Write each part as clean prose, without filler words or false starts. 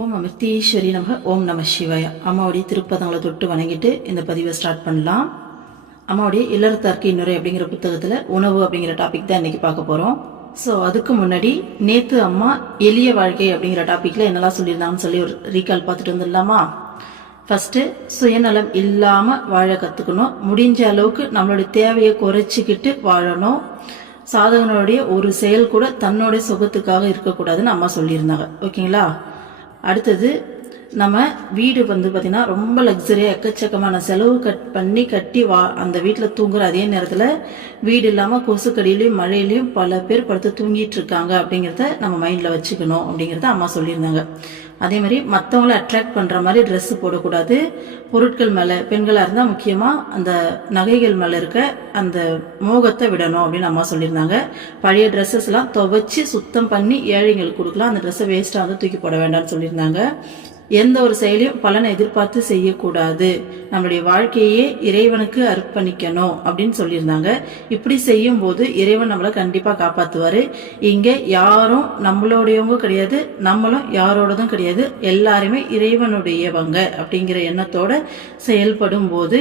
ஓம் அமிர்தீஸ்வரி நமக. ஓம் நம சிவாய. அம்மாவுடைய திருப்பதங்களை தொட்டு வணங்கிட்டு இந்த பதிவை ஸ்டார்ட் பண்ணலாம். அம்மாவுடைய இல்லறத்தார்க்கு இன்னுரை அப்படிங்கிற புத்தகத்தில் உணவு அப்படிங்கிற டாபிக் தான் இன்னைக்கு பார்க்க போகிறோம். ஸோ அதுக்கு முன்னாடி நேற்று அம்மா எளிய வாழ்க்கை அப்படிங்கிற டாப்பிக்கில் என்னெல்லாம் சொல்லியிருந்தாங்கன்னு சொல்லி ஒரு ரீகால் பார்த்துட்டு வந்துடலாமா? ஃபஸ்ட்டு சுயநலம் இல்லாமல் வாழ கற்றுக்கணும். முடிஞ்ச அளவுக்கு நம்மளுடைய தேவையை குறைச்சிக்கிட்டு வாழணும். சாதகனுடைய ஒரு செயல் கூட தன்னுடைய சுகத்துக்காக இருக்கக்கூடாதுன்னு அம்மா சொல்லியிருந்தாங்க. ஓகேங்களா? அடுத்தது நம்ம வீடு பார்த்திங்கன்னா ரொம்ப லக்ஸரியாக எக்கச்சக்கமான செலவு கட்டி அந்த வீட்டில் தூங்குற அதே நேரத்தில் வீடு இல்லாமல் கொசுக்கடியிலையும் மழையிலையும் பல பேர் படுத்து தூங்கிட்டு இருக்காங்க அப்படிங்கிறத நம்ம மைண்டில் வச்சுக்கணும் அப்படிங்கிறத அம்மா சொல்லியிருந்தாங்க. அதே மாதிரி மற்றவங்கள அட்ராக்ட் பண்ணுற மாதிரி ட்ரெஸ்ஸு போடக்கூடாது. பொருட்கள் மேலே பெண்களாக இருந்தால் முக்கியமாக அந்த நகைகள் மேலே இருக்க அந்த மோகத்தை விடணும் அப்படின்னு அம்மா சொல்லியிருந்தாங்க. பழைய ட்ரெஸ்ஸஸ்லாம் துவைச்சி சுத்தம் பண்ணி ஏழைங்களுக்கு கொடுக்கலாம். அந்த ட்ரெஸ்ஸை வேஸ்ட்டாக வந்து தூக்கி போட வேண்டாம்னு சொல்லியிருந்தாங்க. எந்த ஒரு செயலையும் பலனை எதிர்பார்த்து செய்யக்கூடாது. நம்மளுடைய வாழ்க்கையே இறைவனுக்கு அர்ப்பணிக்கணும் அப்படின்னு சொல்லியிருந்தாங்க. இப்படி செய்யும் போது இறைவன் நம்மளை கண்டிப்பாக காப்பாற்றுவார். இங்கே யாரும் நம்மளோடையவங்க கிடையாது, நம்மளும் யாரோடதும் கிடையாது. எல்லாருமே இறைவனுடையவங்க அப்படிங்கிற எண்ணத்தோட செயல்படும் போது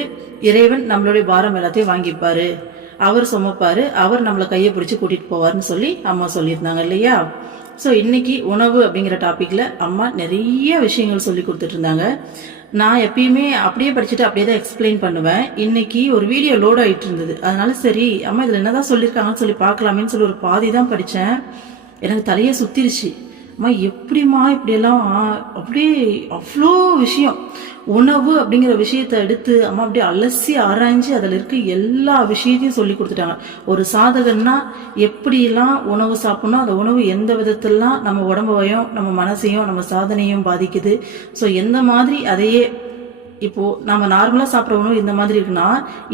இறைவன் நம்மளுடைய பாரம் எல்லாத்தையும் வாங்கிப்பாரு, அவர் சுமப்பாரு, அவர் நம்மளை கையை பிடிச்சி கூட்டிட்டு போவார்னு சொல்லி அம்மா சொல்லியிருந்தாங்க இல்லையா? ஸோ இன்னைக்கு உணவு அப்படிங்கிற டாப்பிக்கில் அம்மா நிறைய விஷயங்கள் சொல்லி கொடுத்துட்டு இருந்தாங்க. நான் எப்பயுமே அப்படியே படிச்சுட்டு அப்படியே தான் எக்ஸ்பிளைன் பண்ணுவேன். இன்னைக்கு ஒரு வீடியோ லோட் ஆகிட்டு இருந்தது. அதனால சரி அம்மா இதில் என்னதான் சொல்லியிருக்காங்கன்னு சொல்லி பார்க்கலாமேன்னு சொல்லி ஒரு பாதி தான் படித்தேன். எனக்கு தலையை சுத்திருச்சு. அம்மா எப்படிம்மா இப்படியெல்லாம் அப்படியே அவ்வளோ விஷயம் உணவு அப்படிங்கிற விஷயத்த எடுத்து அம்மா அப்படியே அலசி ஆராய்ஞ்சு அதில் இருக்க எல்லா விஷயத்தையும் சொல்லி கொடுத்துட்டாங்க. ஒரு சாதகன்னா எப்படிலாம் உணவு சாப்பிடணும், அந்த உணவு எந்த விதத்திலாம் நம்ம உடம்பையும் நம்ம மனசையும் நம்ம சாதனையும் பாதிக்குது. ஸோ எந்த மாதிரி அதையே இப்போது நம்ம நார்மலாக சாப்பிட்ற உணவு இந்த மாதிரி இருக்குன்னா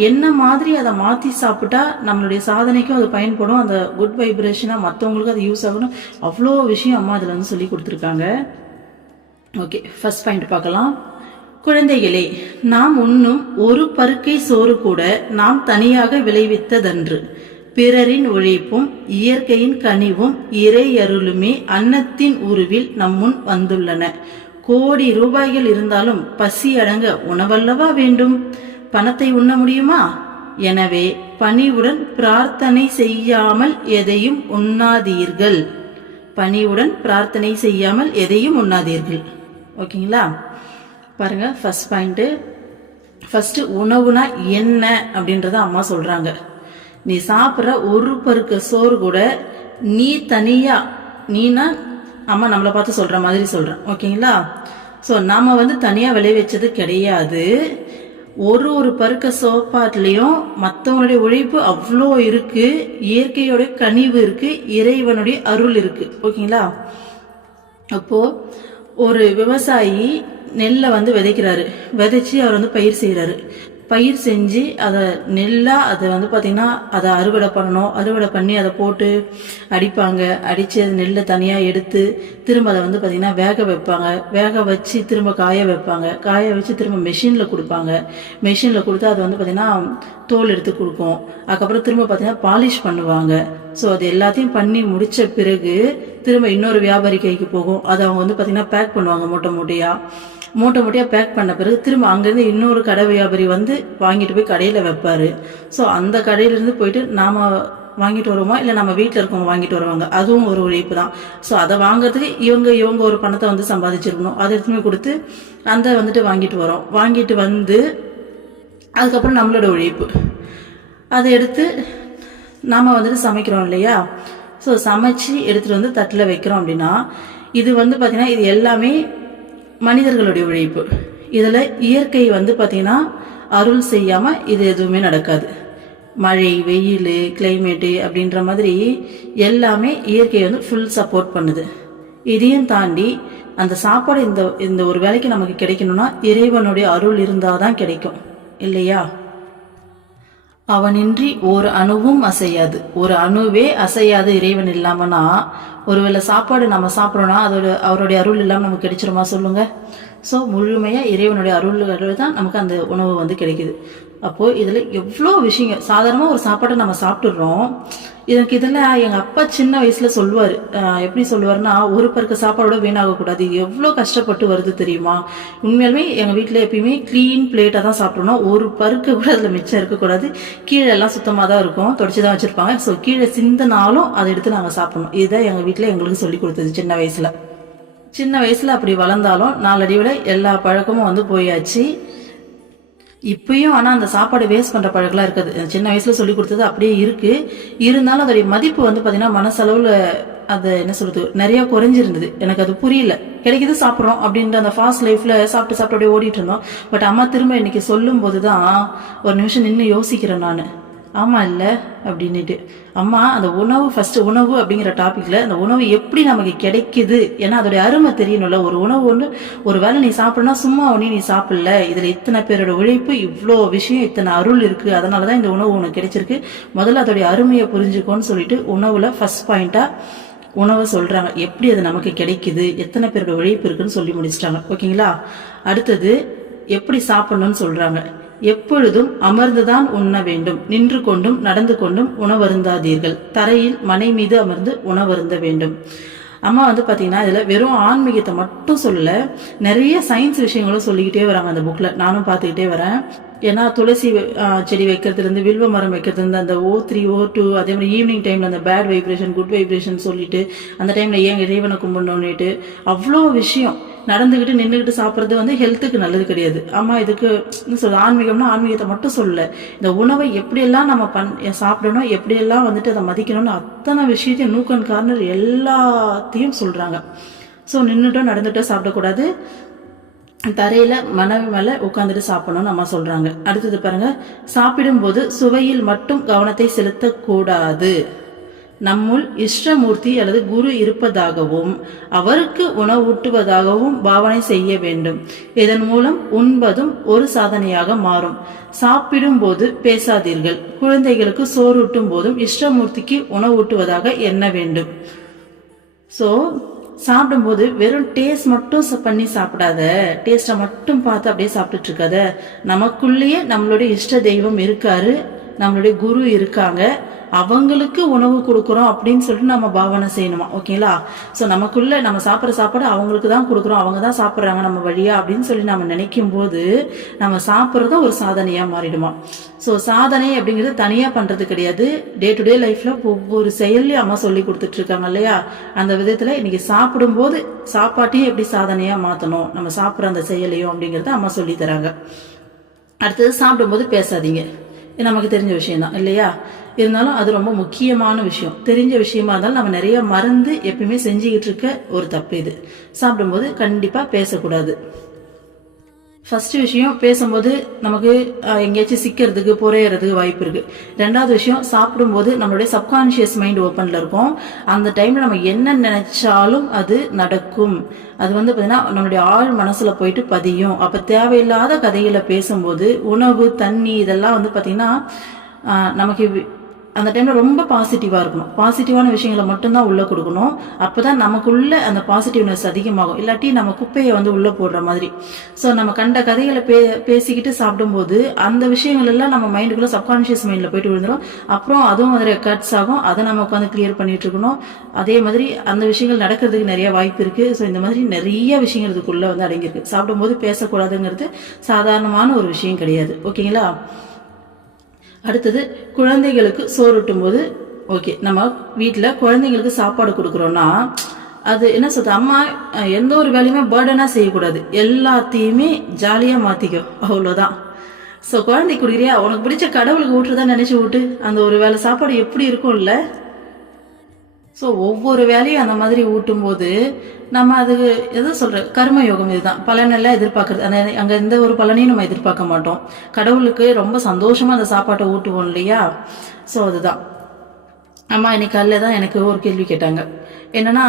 என்ன மாதிரி அதை மாற்றி சாப்பிட்டா நம்மளுடைய சாதனைக்கும் அது பயன்படும், அந்த குட் வைப்ரேஷனாக மற்றவங்களுக்கு அது யூஸ் ஆகணும். அவ்வளோ விஷயம் அம்மா அதில் வந்து சொல்லி கொடுத்துருக்காங்க. ஓகே, ஃபர்ஸ்ட் பாயிண்ட் பார்க்கலாம். குழந்தைகளே, நாம் உண்ணும் ஒரு பருக்கை சோறு கூட நாம் தனியாக விளைவித்ததன்று. பிறரின் உழைப்பும் இயற்கையின் கனிவும் இறை அருளுமே அன்னத்தின் உருவில் நம் முன் வந்துள்ளன. கோடி ரூபாய்கள் இருந்தாலும் பசி அடங்க உணவல்லவா வேண்டும்? பணத்தை உண்ண முடியுமா? எனவே பணிவுடன் பிரார்த்தனை செய்யாமல் எதையும் உண்ணாதீர்கள். பணிவுடன் பிரார்த்தனை செய்யாமல் எதையும் உண்ணாதீர்கள். ஓகேங்களா? பாருங்க, ஃபர்ஸ்ட் பாயிண்ட். ஃபர்ஸ்ட் உணவுனா என்ன அப்படின்றத அம்மா சொல்றாங்க. நீ சாப்பிட்ற ஒரு பருக்க சோறு கூட நீ தனியா, நீனா அம்மா நம்மளை பார்த்து சொல்ற மாதிரி சொல்றேன். ஓகேங்களா? ஸோ நாம வந்து தனியா விளைவிச்சது கிடையாது. ஒரு பருக்க சோப்பாட்லையும் மற்றவங்களுடைய உழைப்பு அவ்வளோ இருக்கு, இயற்கையோட கனிவு இருக்கு, இறைவனுடைய அருள் இருக்கு. ஓகேங்களா? அப்போ ஒரு விவசாயி நெல்லை வந்து விதைக்கிறாரு. விதைச்சி அவர் வந்து பயிர் செய்கிறாரு. பயிர் செஞ்சு அதை நெல்லாக அதை வந்து பார்த்திங்கன்னா அதை அறுவடை பண்ணணும். அறுவடை பண்ணி அதை போட்டு அடிப்பாங்க. அடித்து அது நெல்லை தனியாக எடுத்து திரும்ப அதை வந்து பார்த்திங்கன்னா வேக வைப்பாங்க. வேக வச்சு திரும்ப காய வைப்பாங்க. காய வச்சு திரும்ப மெஷினில் கொடுப்பாங்க. மெஷினில் கொடுத்து அதை வந்து பார்த்திங்கன்னா தோல் எடுத்து கொடுக்கும். அதுக்கப்புறம் திரும்ப பார்த்திங்கன்னா பாலிஷ் பண்ணுவாங்க. ஸோ அது எல்லாத்தையும் பண்ணி முடித்த பிறகு திரும்ப இன்னொரு வியாபாரி கைக்கு போகும். அதை அவங்க வந்து பார்த்திங்கன்னா பேக் பண்ணுவாங்க மூட்டை மூட்டையாக பேக் பண்ண பிறகு திரும்ப அங்கேருந்து இன்னொரு கடை வியாபாரி வந்து வாங்கிட்டு போய் கடையில் வைப்பார். ஸோ அந்த கடையிலேருந்து போயிட்டு நாம் வாங்கிட்டு வருவோமா, இல்லை நம்ம வீட்டில் இருக்கவங்க வாங்கிட்டு வருவாங்க. அதுவும் ஒரு உழைப்பு தான். ஸோ அதை வாங்குறதுக்கு இவங்க ஒரு பணத்தை வந்து சம்பாதிச்சிருக்கணும். அதை எடுத்துமே கொடுத்து அந்த வந்துட்டு வாங்கிட்டு வரோம். வாங்கிட்டு வந்து அதுக்கப்புறம் நம்மளோட உழைப்பு அதை எடுத்து நாம் வந்துட்டு சமைக்கிறோம் இல்லையா? ஸோ சமைச்சு எடுத்துகிட்டு வந்து தட்டில் வைக்கிறோம் அப்படின்னா இது வந்து பார்த்திங்கன்னா இது எல்லாமே மனிதர்களுடைய உழைப்பு. இதில் இயற்கை வந்து பார்த்திங்கன்னா அருள் செய்யாமல் இது எதுவுமே நடக்காது. மழை, வெயில், கிளைமேட்டு அப்படின்ற மாதிரி எல்லாமே இயற்கை வந்து ஃபுல் சப்போர்ட் பண்ணுது. இதையும் தாண்டி அந்த சாப்பாடு இந்த ஒரு வேலைக்கு நமக்கு கிடைக்கணும்னா இறைவனுடைய அருள் இருந்தால் தான் கிடைக்கும் இல்லையா? அவனின்றி ஒரு அணுவும் அசையாது. ஒரு அணுவே அசையாது இறைவன் இல்லாமனா ஒருவேளை சாப்பாடு நம்ம சாப்பிட்றோன்னா அவருடைய அருள் இல்லாமல் நமக்கு கிடைச்சிருமா சொல்லுங்க? ஸோ முழுமையாக இறைவனுடைய அருள் தான் நமக்கு அந்த உணவு வந்து கிடைக்குது. அப்போது இதில் எவ்வளோ விஷயங்கள். சாதாரணமாக ஒரு சாப்பாட்டை நம்ம சாப்பிட்டுடுறோம். எனக்கு இதெல்லாம் எங்கள் அப்பா சின்ன வயசில் சொல்லுவார். எப்படி சொல்லுவார்னா, ஒரு பருக்க சாப்பாடோட வீணாகக்கூடாது, எவ்வளோ கஷ்டப்பட்டு வருது தெரியுமா. உண்மையாலுமே எங்கள் வீட்டில் எப்பயுமே க்ளீன் பிளேட்டாக தான் சாப்பிடணும், ஒரு பருக்க கூட அதில் மிச்சம் இருக்கக்கூடாது. கீழே எல்லாம் சுத்தமாக தான் இருக்கும், தொடச்சி தான் வச்சுருப்பாங்க. ஸோ கீழே சிந்தினாலும் அதை எடுத்து நாங்கள் சாப்பிடணும். இதுதான் எங்கள் வீட்டில் எங்களுக்கு சொல்லி கொடுத்தது சின்ன வயசில் அப்படி வளர்ந்தாலும் நாளடைவில் எல்லா பழக்கமும் வந்து போயாச்சு. இப்பயும் ஆனால் அந்த சாப்பாடு வேஸ்ட் பண்ணுற பழக்கெல்லாம் இருக்குது. சின்ன வயசில் சொல்லி கொடுத்தது அப்படியே இருக்குது. இருந்தாலும் அதோடைய மதிப்பு வந்து பார்த்திங்கன்னா மனசளவில் அதை என்ன சொல்கிறது நிறையா குறைஞ்சிருந்தது. எனக்கு அது புரியல. கிடைக்கிது சாப்பிட்றோம் அப்படின்ற அந்த ஃபாஸ்ட் லைஃப்பில் சாப்பிட்டு அப்படியே ஓடிட்டு இருந்தோம். பட் அம்மா திரும்ப இன்னைக்கு சொல்லும் போது தான் ஒரு நிமிஷம் நின்று யோசிக்கிறேன் நான். ஆமாம் இல்லை அப்படின்ட்டு. அம்மா அந்த உணவு அப்படிங்கிற டாப்பிக்கில் அந்த உணவு எப்படி நமக்கு கிடைக்குது, ஏன்னா அதோடைய அருமை தெரியணும்ல. ஒரு உணவு ஒரு வேளை நீ சாப்பிட்னா சும்மா ஒன்றே நீ சாப்பிடல, இதில் இத்தனை பேரோட உழைப்பு, இவ்வளோ விஷயம், இத்தனை அருள் இருக்குது, அதனால தான் இந்த உணவு உனக்கு கிடைச்சிருக்கு. முதல்ல அதோடைய அருமையை புரிஞ்சுக்கோன்னு சொல்லிட்டு உணவில் ஃபர்ஸ்ட் பாயிண்ட்டாக உணவை சொல்கிறாங்க. எப்படி அது நமக்கு கிடைக்குது, எத்தனை பேரோட உழைப்பு இருக்குன்னு சொல்லி முடிச்சிட்டாங்க. ஓகேங்களா. அடுத்தது எப்படி சாப்பிடணும்னு சொல்கிறாங்க. எப்பொழுதும் அமர்ந்துதான் உண்ண வேண்டும், நின்று கொண்டும் நடந்து கொண்டும் உணவருந்தாதீர்கள், தரையில் மனை மீது அமர்ந்து உணவருந்த வேண்டும். அம்மா வந்து பார்த்தீங்கன்னா இதில் வெறும் ஆன்மீகத்தை மட்டும் சொல்லல, நிறைய சயின்ஸ் விஷயங்களும் சொல்லிக்கிட்டே வராங்க அந்த புக்கில். நானும் பார்த்துக்கிட்டே வரேன். ஏன்னா துளசி செடி வைக்கிறதுலேருந்து, வில்வ மரம் வைக்கிறதுலேருந்து, அந்த O3 O2, அதே மாதிரி ஈவினிங் டைமில் அந்த பேட் வைப்ரேஷன் குட் வைப்ரேஷன் சொல்லிட்டு அந்த டைமில் ஏன் இறைவனை கும்பிடணுன்னுட்டு அவ்வளோ விஷயம் நடந்துக்கிட்டு நின்றுக்கிட்டு சாப்பிட்றது வந்து ஹெல்த்துக்கு நல்லது கிடையாது. அம்மா இதுக்கு சொல்ல ஆன்மீகம்னா ஆன்மீகத்தை மட்டும் சொல்லல, இந்த உணவை எப்படியெல்லாம் நம்ம சாப்பிடணும், எப்படியெல்லாம் வந்துட்டு அதை மதிக்கணும்னு அத்தனை விஷயத்தையும் நூக்கன் கார்னர் எல்லாத்தையும் சொல்கிறாங்க. ஸோ நின்றுட்டும் நடந்துட்டும் சாப்பிடக்கூடாது, தரையில் மனைவி மேலே உட்காந்துட்டு சாப்பிடணும்னு அம்மா சொல்கிறாங்க. அடுத்தது பாருங்க, சாப்பிடும்போது சுவையில் மட்டும் கவனத்தை செலுத்தக்கூடாது. நம்முள் இஷ்டமூர்த்தி அல்லது குரு இருப்பதாகவும் அவருக்கு உணவூட்டுவதாகவும் பாவனை செய்ய வேண்டும். இதன் மூலம் உண்பதும் ஒரு சாதனையாக மாறும். சாப்பிடும் போது பேசாதீர்கள். குழந்தைகளுக்கு சோறூட்டும் போதும் இஷ்டமூர்த்திக்கு உணவூட்டுவதாக எண்ண வேண்டும். ஸோ சாப்பிடும்போது வெறும் டேஸ்ட் மட்டும் பண்ணி சாப்பிடாத, டேஸ்ட்டை மட்டும் பார்த்து அப்படியே சாப்பிட்டுட்டு இருக்காத. நமக்குள்ளேயே நம்மளுடைய இஷ்ட தெய்வம் இருக்காரு, நம்மளுடைய குரு இருக்காங்க, அவங்களுக்கு உணவு கொடுக்குறோம் அப்படின்னு சொல்லிட்டு நம்ம பாவனை செய்யணுமா. ஓகேங்களா. ஸோ நமக்குள்ள நம்ம சாப்பிட்ற சாப்பாடு அவங்களுக்கு தான் கொடுக்குறோம், அவங்க தான் சாப்பிட்றாங்க நம்ம வழியா அப்படின்னு சொல்லி நம்ம நினைக்கும் போது நம்ம சாப்பிட்றதும் ஒரு சாதனையாக மாறிடுமா. ஸோ சாதனை அப்படிங்கிறது தனியாக பண்ணுறது கிடையாது. டே டு டே லைஃப்பில் ஒவ்வொரு செயல்லையும் அம்மா சொல்லி கொடுத்துட்டு இருக்காங்க இல்லையா. அந்த விதத்தில் இன்னைக்கு சாப்பிடும்போது சாப்பாட்டையும் எப்படி சாதனையாக மாற்றணும், நம்ம சாப்பிட்ற அந்த செயலையும் அப்படிங்கிறத அம்மா சொல்லி தராங்க. அடுத்தது சாப்பிடும்போது பேசாதீங்க. நமக்கு தெரிஞ்ச விஷயம்தான் இல்லையா. இருந்தாலும் அது ரொம்ப முக்கியமான விஷயம். தெரிஞ்ச விஷயமா இருந்தாலும் நம்ம நிறைய மறந்து எப்பயுமே செஞ்சுக்கிட்டு இருக்க ஒரு தப்பு இது. சாப்பிடும்போது கண்டிப்பாக பேசக்கூடாது. ஃபர்ஸ்ட் விஷயம், பேசும்போது நமக்கு எங்கேயாச்சும் சிக்கிறதுக்கு புரையறதுக்கு வாய்ப்பு இருக்கு. ரெண்டாவது விஷயம், சாப்பிடும்போது நம்மளுடைய சப்கான்ஷியஸ் மைண்ட் ஓப்பன்ல இருக்கும். அந்த டைம்ல நம்ம என்ன நினைச்சாலும் அது நடக்கும். அது வந்து பார்த்தீங்கன்னா நம்மளுடைய ஆழ் மனசுல போயிட்டு பதியும். அப்ப தேவையில்லாத கதைகளை பேசும்போது உணவு தண்ணி இதெல்லாம் வந்து பார்த்தீங்கன்னா நமக்கு அந்த டைமில் ரொம்ப பாசிட்டிவாக இருக்கணும். பாசிட்டிவான விஷயங்களை மட்டும்தான் உள்ளே கொடுக்கணும். அப்போ தான் நமக்குள்ள அந்த பாசிட்டிவ்னஸ் அதிகமாகும். இல்லாட்டி நம்ம குப்பையை வந்து உள்ளே போடுற மாதிரி. ஸோ நம்ம கண்ட கதைகளை பேசிக்கிட்டு சாப்பிடும்போது அந்த விஷயங்கள் எல்லாம் நம்ம மைண்டுக்குள்ளே சப்கான்ஷியஸ் மைண்டில் போயிட்டு விழுந்துடும். அப்புறம் அதுவும் அதில் கட்ஸ் ஆகும். அதை நம்ம உட்காந்து கிளியர் பண்ணிட்டு இருக்கணும். அதே மாதிரி அந்த விஷயங்கள் நடக்கிறதுக்கு நிறைய வாய்ப்பு இருக்குது. ஸோ இந்த மாதிரி நிறைய விஷயங்கள் இதுக்குள்ளே வந்து அடங்கியிருக்கு. சாப்பிடும்போது பேசக்கூடாதுங்கிறது சாதாரணமான ஒரு விஷயம் கிடையாது. ஓகேங்களா. அடுத்தது, குழந்தைகளுக்கு சோறுட்டும் போது ஓகே, நம்ம வீட்டில் குழந்தைங்களுக்கு சாப்பாடு கொடுக்குறோன்னா அது என்ன சொல்றது, அம்மா எந்த ஒரு வேலையுமே பேர்டனாக செய்யக்கூடாது, எல்லாத்தையுமே ஜாலியாக மாற்றிக்கோ, அவ்வளோதான். ஸோ குழந்தை கொடுக்குறியா, உனக்கு பிடிச்ச கடவுளுக்கு ஊட்டுறதா நினச்சி விட்டு அந்த ஒரு வேலை சாப்பாடு எப்படி இருக்கும்ல. ஸோ ஒவ்வொரு வேலையும் அந்த மாதிரி ஊட்டும் போது நம்ம அதுக்கு எதோ சொல்கிற கர்மயோகம் இதுதான். பலனெல்லாம் எதிர்பார்க்குறது, அந்த அங்கே எந்த ஒரு பலனையும் நம்ம எதிர்பார்க்க மாட்டோம். கடவுளுக்கு ரொம்ப சந்தோஷமாக அந்த சாப்பாட்டை ஊட்டுவோம் இல்லையா. ஸோ அதுதான். அம்மா இன்னைக்கு காலையில் தான் எனக்கு ஒரு கேள்வி கேட்டாங்க. என்னன்னா,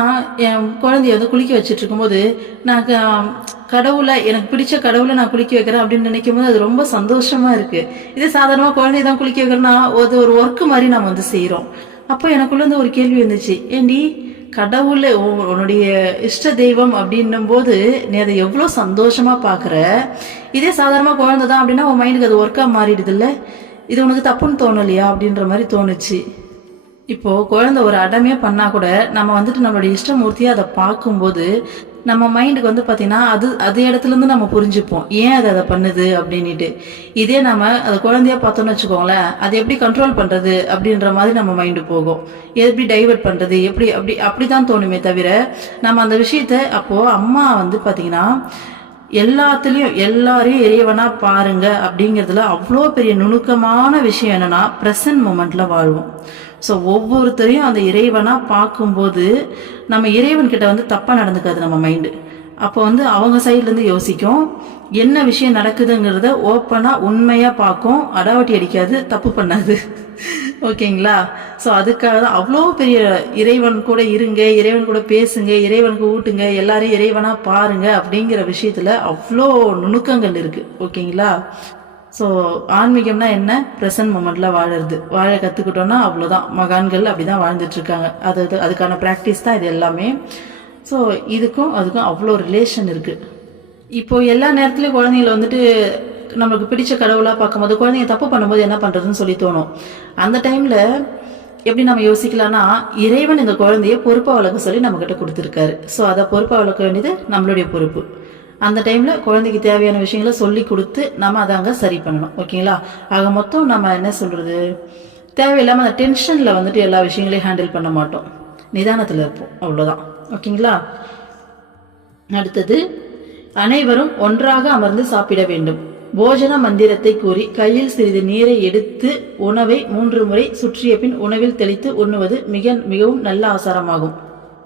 என் குழந்தைய வந்து குளிக்க வச்சுட்டு இருக்கும்போது நான் கடவுளை, எனக்கு பிடிச்ச கடவுளை நான் குளிக்க வைக்கிறேன் அப்படின்னு நினைக்கும் போது அது ரொம்ப சந்தோஷமா இருக்கு. இதே சாதாரணமாக குழந்தைய தான் குளிக்க வைக்கிறேன்னா அது ஒரு ஒர்க்கு மாதிரி நம்ம வந்து செய்கிறோம். அப்போ எனக்குள்ள இருந்து ஒரு கேள்வி வந்துச்சு, ஏண்டி கடவுள் உன்னுடைய இஷ்ட தெய்வம் அப்படின்னும் போது நீ அதை எவ்வளோ சந்தோஷமா பார்க்குற. இதே சாதாரணமாக குழந்தை தான் அப்படின்னா உன் மைண்டுக்கு அது ஒர்க்காக மாறிடுது இல்லை. இது உனக்கு தப்புன்னு தோணலையா அப்படின்ற மாதிரி தோணுச்சு. இப்போது குழந்தை ஒரு அடமே பண்ணால் கூட நம்ம வந்துட்டு நம்மளுடைய இஷ்டமூர்த்தியை அதை பார்க்கும்போது நம்ம மைண்டுக்கு வந்து பார்த்தீங்கன்னா அது இடத்துலேருந்து நம்ம புரிஞ்சுப்போம் ஏன் அதை பண்ணுது அப்படின்ட்டு. இதே நம்ம அதை குழந்தையா பார்த்தோன்னு வச்சுக்கோங்களேன், அதை எப்படி கண்ட்ரோல் பண்ணுறது அப்படின்ற மாதிரி நம்ம மைண்டு போகும். எப்படி டைவெர்ட் பண்ணுறது அப்படி தான் தோணுமே தவிர நம்ம அந்த விஷயத்த அப்போது அம்மா வந்து பார்த்தீங்கன்னா எல்லாரையும் இறைவனா பாருங்க அப்படிங்கிறதுல அவ்வளோ பெரிய நுணுக்கமான விஷயம் என்னன்னா ப்ரெசன்ட் மூமெண்ட்ல வாழ்வோம். ஸோ ஒவ்வொருத்தரையும் அந்த இறைவனா பார்க்கும்போது நம்ம இறைவன் கிட்ட வந்து தப்பா நடந்துக்காது நம்ம மைண்டு. அப்போ வந்து அவங்க சைட்லேருந்து யோசிக்கும், என்ன விஷயம் நடக்குதுங்கிறத ஓப்பனாக உண்மையாக பார்க்கும், அடாவட்டி அடிக்காது, தப்பு பண்ணாது. ஓகேங்களா? ஸோ அதுக்காக தான் அவ்வளோ பெரிய இறைவன் கூட இருங்க, இறைவன் கூட பேசுங்க, இறைவனுக்கு ஊட்டுங்க, எல்லாரையும் இறைவனாக பாருங்க அப்படிங்கிற விஷயத்தில் அவ்வளோ நுணுக்கங்கள் இருக்குது. ஓகேங்களா? ஸோ ஆன்மீகம்னா என்ன? ப்ரெசன்ட் மூமெண்ட்டில் வாழ கற்றுக்கிட்டோன்னா அவ்வளோதான். மகான்கள் அப்படி தான் வாழ்ந்துட்டுருக்காங்க. அதுக்கான ப்ராக்டிஸ் தான் இது எல்லாமே. ஸோ அதுக்கும் அவ்வளோ ரிலேஷன் இருக்குது. இப்போ எல்லா நேரத்துலையும் குழந்தைங்கள வந்துட்டு நம்மளுக்கு பிடிச்ச கடவுளாக பார்க்கும்போது குழந்தைங்க தப்பு பண்ணும்போது என்ன பண்ணுறதுன்னு சொல்லி தோணும். அந்த டைமில் எப்படி நம்ம யோசிக்கலாம்னா, இறைவன் இந்த குழந்தைய பொறுப்பாக வளர்க்க சொல்லி நம்மக்கிட்ட கொடுத்துருக்காரு. ஸோ அதை பொறுப்பாக வளர்க்க வேண்டியது நம்மளுடைய பொறுப்பு. அந்த டைமில் குழந்தைக்கு தேவையான விஷயங்களை சொல்லி கொடுத்து நம்ம அதை அங்கே சரி பண்ணணும். ஓகேங்களா? ஆக மொத்தம் நம்ம என்ன சொல்கிறது, தேவையில்லாமல் அந்த டென்ஷனில் வந்துட்டு எல்லா விஷயங்களையும் ஹேண்டில் பண்ண மாட்டோம், நிதானத்தில் இருப்போம், அவ்வளோதான். ஓகேங்களா? அடுத்தது, அனைவரும் ஒன்றாக அமர்ந்து சாப்பிட வேண்டும். போஜன மந்திரத்தை கூறி கையில் சிறிது நீரை எடுத்து உணவை 3 முறை சுற்றிய பின் உணவில் தெளித்து உண்ணுவது மிகவும் நல்ல ஆசாரமாகும்.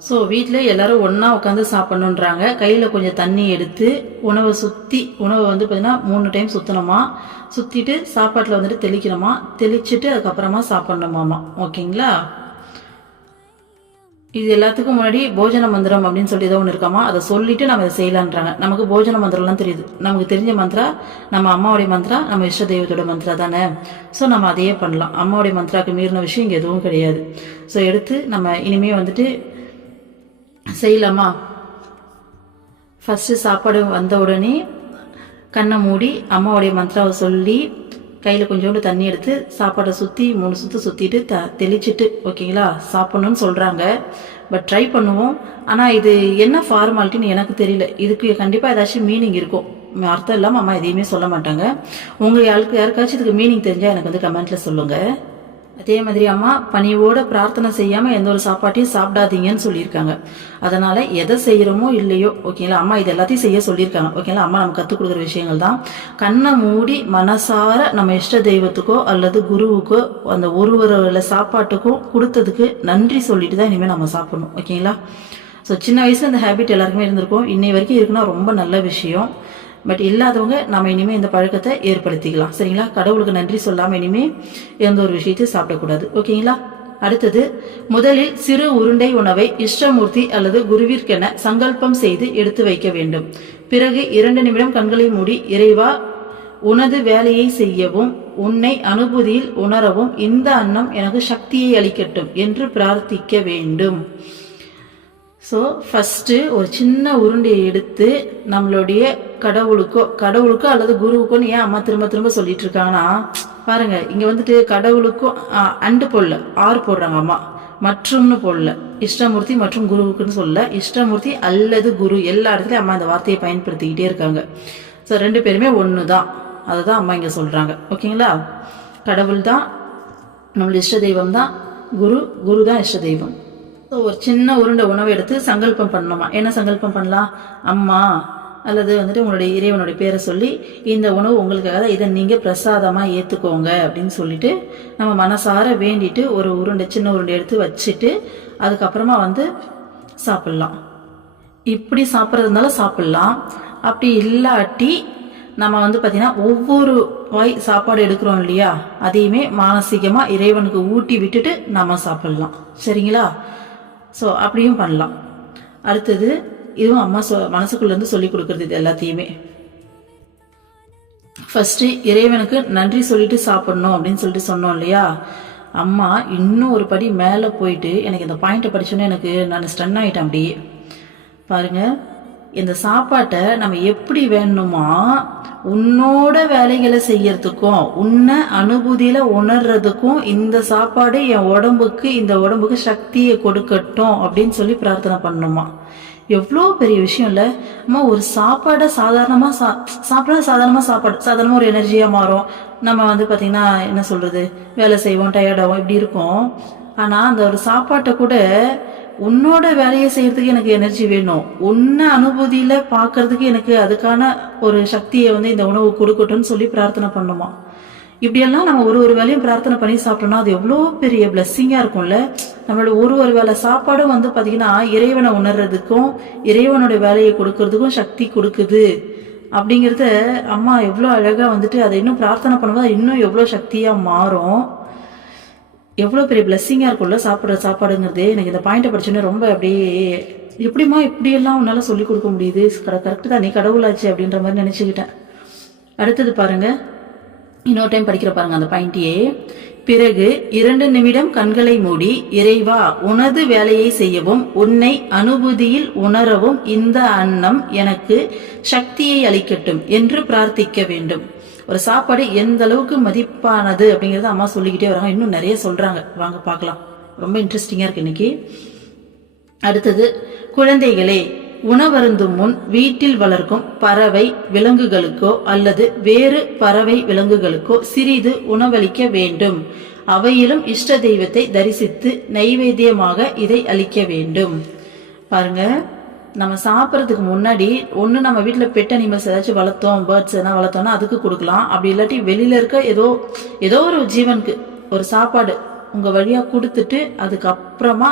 ஸோ வீட்டில் எல்லாரும் ஒன்றா உட்காந்து சாப்பிட்ணுன்றாங்க. கையில் கொஞ்சம் தண்ணி எடுத்து உணவை வந்து பார்த்தீங்கன்னா 3 டைம் சுற்றணுமா, சுற்றிட்டு சாப்பாட்டில் வந்துட்டு தெளிக்கணுமா, தெளிச்சுட்டு அதுக்கப்புறமா சாப்பிட்ணுமாமா. ஓகேங்களா? இது எல்லாத்துக்கும் முன்னாடி போஜன மந்திரம் அப்படின்னு சொல்லி ஏதோ ஒன்று இருக்காமா, அதை சொல்லிட்டு நம்ம இதை செய்யலான்றாங்க. நமக்கு போஜன மந்திரம்லாம் தெரியுது, நமக்கு தெரிஞ்ச மந்திரா நம்ம அம்மாவுடைய மந்திரா, நம்ம இஷ்ட தெய்வத்தோட மந்திரா தானே. ஸோ நம்ம அதையே பண்ணலாம். அம்மாவுடைய மந்திராக்கு மீறின விஷயம் இங்கே எதுவும் கிடையாது. ஸோ எடுத்து நம்ம இனிமேல் வந்துட்டு செய்யலாமா. ஃபஸ்ட்டு சாப்பாடு வந்த உடனே கண்ணை மூடி அம்மாவுடைய மந்திராவை சொல்லி கையில் கொஞ்சோண்டு தண்ணி எடுத்து சாப்பாடை சுற்றி 3 சுற்று சுற்றிட்டு தெளிச்சிட்டு ஓகேங்களா சாப்பிட்ணுன்னு சொல்கிறாங்க. பட் ட்ரை பண்ணுவோம். ஆனால் இது என்ன ஃபார்மாலிட்டின்னு எனக்கு தெரியல. இதுக்கு கண்டிப்பாக ஏதாச்சும் மீனிங் இருக்கும். அர்த்தம் இல்லாமல் அம்மா எதையுமே சொல்ல மாட்டாங்க. உங்கள் யாருக்காச்சும் இதுக்கு மீனிங் தெரிஞ்சால் எனக்கு வந்து கமெண்ட்டில் சொல்லுங்கள். அதே மாதிரி அம்மா பணியோட பிரார்த்தனை செய்யாமல் எந்த ஒரு சாப்பாட்டையும் சாப்பிடாதீங்கன்னு சொல்லியிருக்காங்க. அதனால் எதை செய்கிறோமோ இல்லையோ ஓகேங்களா, அம்மா இது எல்லாத்தையும் செய்ய சொல்லியிருக்காங்க. ஓகேங்களா? அம்மா நம்ம கற்றுக் கொடுக்குற விஷயங்கள் தான். கண்ணை மூடி மனசார நம்ம இஷ்ட தெய்வத்துக்கோ அல்லது குருவுக்கோ அந்த ஒருவரோட சாப்பாட்டுக்கும் கொடுத்ததுக்கு நன்றி சொல்லிட்டு தான் இனிமேல் நம்ம சாப்பிடணும். ஓகேங்களா? ஸோ சின்ன வயசில் இந்த ஹேபிட் எல்லாருக்குமே இருந்திருக்கும். இன்னை வரைக்கும் இருக்குன்னா ரொம்ப நல்ல விஷயம். பட் இல்லாதவங்க நம்ம இனிமேல் இந்த பழக்கத்தை ஏற்படுத்திக்கலாம். சரிங்களா? கடவுளுக்கு நன்றி சொல்லாமல் இனிமேல் எந்த ஒரு விஷயத்தையும் சாப்பிடக்கூடாது. ஓகேங்களா? அடுத்தது, முதலில் சிறு உருண்டை உணவை இஷ்டமூர்த்தி அல்லது குருவிற்கென சங்கல்பம் செய்து எடுத்து வைக்க வேண்டும். பிறகு 2 நிமிடம் கண்களை மூடி, இறைவா உனது வேலையை செய்யவும் உன்னை அனுபூதியில் உணரவும் இந்த அன்னம் எனக்கு சக்தியை அளிக்கட்டும் என்று பிரார்த்திக்க வேண்டும். ஸோ ஃபஸ்ட்டு ஒரு சின்ன உருண்டையை எடுத்து நம்மளுடைய கடவுளுக்கோ அல்லது குருவுக்கோன்னு ஏன் அம்மா திரும்ப திரும்ப சொல்லிட்டு இருக்காங்கன்னா, பாருங்க இங்கே வந்துட்டு கடவுளுக்கும் அண்டு போடல, ஆறு போடுறாங்க அம்மா, மற்றும்னு போடல. இஷ்டமூர்த்தி மற்றும் குருவுக்குன்னு சொல்லல, இஷ்டமூர்த்தி அல்லது குரு எல்லா இடத்துலையும் அம்மா இந்த வார்த்தையை பயன்படுத்திக்கிட்டே இருக்காங்க. ஸோ 2 பேருமே ஒன்று தான். அதை தான் அம்மா இங்கே சொல்கிறாங்க. ஓகேங்களா? கடவுள் தான் நம்மளுடைய இஷ்ட தெய்வம் தான், குரு தான் இஷ்ட தெய்வம். ஸோ ஒரு சின்ன உருண்டை உணவை எடுத்து சங்கல்பம் பண்ணணுமா. என்ன சங்கல்பம் பண்ணலாம்? அம்மா அல்லது வந்துட்டு உங்களுடைய இறைவனுடைய பேரை சொல்லி இந்த உணவு உங்களுக்காக, இதை நீங்கள் பிரசாதமாக ஏற்றுக்கோங்க அப்படின்னு சொல்லிட்டு நம்ம மனசார வேண்டிட்டு ஒரு சின்ன உருண்டை எடுத்து வச்சுட்டு அதுக்கப்புறமா வந்து சாப்பிட்லாம். இப்படி சாப்பிட்றதுனால சாப்பிட்லாம். அப்படி இல்லாட்டி நம்ம வந்து பார்த்திங்கன்னா ஒவ்வொரு வாய் சாப்பாடு எடுக்கிறோம் இல்லையா, அதையுமே மானசீகமாக இறைவனுக்கு ஊட்டி விட்டுட்டு நம்ம சாப்பிட்லாம். சரிங்களா? ஸோ அப்படியும் பண்ணலாம். அடுத்தது, இதுவும் அம்மா மனசுக்குள்ளேருந்து சொல்லி கொடுக்குறது. இது எல்லாத்தையுமே ஃபஸ்ட்டு இறைவனுக்கு நன்றி சொல்லிட்டு சாப்பிட்ணும் அப்படின்னு சொல்லிட்டு சொன்னோம் இல்லையா. அம்மா இன்னும் ஒரு படி மேலே போயிட்டு எனக்கு இந்த பாயிண்ட்டை படித்தோன்னே நான் ஸ்டன் ஆகிட்டேன். அப்படியே பாருங்கள், இந்த சாப்பாட்டை நம்ம எப்படி வேணுமா உன்னோட வேலைகளை செய்யறதுக்கும் உன்னை அனுபூதியில உணர்றதுக்கும் இந்த சாப்பாடு என் உடம்புக்கு இந்த உடம்புக்கு சக்தியை கொடுக்கட்டும் அப்படின்னு சொல்லி பிரார்த்தனை பண்ணணுமா. எவ்வளோ பெரிய விஷயம் இல்லை. அம்மா ஒரு சாப்பாடை சாதாரணமாக சாதாரணமாக ஒரு எனர்ஜியாக மாறும். நம்ம பார்த்தீங்கன்னா என்ன சொல்கிறது, வேலை செய்வோம், டயர்டாகும், இப்படி இருக்கும். ஆனால் அந்த ஒரு சாப்பாட்டை கூட உன்னோட வேலையை செய்யறதுக்கு எனக்கு எனர்ஜி வேணும், உன்னை அனுபூதியில பார்க்கறதுக்கு எனக்கு அதுக்கான ஒரு சக்தியை இந்த உணவு கொடுக்கட்டும்னு சொல்லி பிரார்த்தனை பண்ணுமா. இப்படியெல்லாம் நம்ம ஒரு வேலையும் பிரார்த்தனை பண்ணி சாப்பிட்டோம்னா அது எவ்வளோ பெரிய பிளஸ்ஸிங்கா இருக்கும்ல. நம்மளோட ஒரு வேலை சாப்பாடும் பார்த்தீங்கன்னா இறைவனை உணர்றதுக்கும் இறைவனுடைய வேலையை கொடுக்கறதுக்கும் சக்தி கொடுக்குது அப்படிங்கிறத அம்மா எவ்வளோ அழகா அதை இன்னும் பிரார்த்தனை பண்ணும்போது இன்னும் எவ்வளோ சக்தியா மாறும். எவ்வளோ பெரிய பிளஸ்ஸிங்காக இருக்கும்ல சாப்பாடுங்கிறது. எனக்கு இந்த பாயிண்ட்டை படிச்சோன்னே ரொம்ப அப்படியே எப்படிமா இப்படியெல்லாம் உன்னால் சொல்லிக் கொடுக்க முடியுது, கரெக்டு தான், நீ கடவுளாச்சு அப்படின்ற மாதிரி நினச்சிக்கிட்டேன். அடுத்தது பாருங்க, இன்னொரு டைம் படிக்கிற பாருங்க அந்த பாயிண்டையே. பிறகு 2 நிமிடம் கண்களை மூடி, இறைவா உனது வேலையை செய்யவும் உன்னை அனுபூதியில் உணரவும் இந்த அன்னம் எனக்கு சக்தியை அளிக்கட்டும் என்று பிரார்த்திக்க வேண்டும். ஒரு சாப்பாடு எந்த அளவுக்கு மதிப்பானது அப்படிங்கறத அம்மா சொல்லிக்கிட்டே வராங்க. இன்னும் நிறைய சொல்றாங்க, வாங்க பார்க்கலாம். ரொம்ப இன்ட்ரெஸ்டிங்கா இருக்கு இன்னைக்கு. அடுத்தது, குழந்தைகளே, உணவருந்தும் முன் வீட்டில் வளர்க்கும் பறவை விலங்குகளுக்கோ அல்லது வேறு பறவை விலங்குகளுக்கோ சிறிது உணவளிக்க வேண்டும். அவையிலும் இஷ்ட தெய்வத்தை தரிசித்து நைவேத்தியமாக இதை அளிக்க வேண்டும். பாருங்க, நம்ம சாப்பிட்றதுக்கு முன்னாடி ஒன்று நம்ம வீட்டில் பெட் அனிமல்ஸ் ஏதாச்சும் வளர்த்தோம், பேர்ட்ஸ் எதனா வளர்த்தோம்னா அதுக்கு கொடுக்கலாம். அப்படி இல்லாட்டி வெளியில இருக்க ஏதோ ஒரு ஜீவனுக்கு ஒரு சாப்பாடு உங்க வழியா கொடுத்துட்டு அதுக்கப்புறமா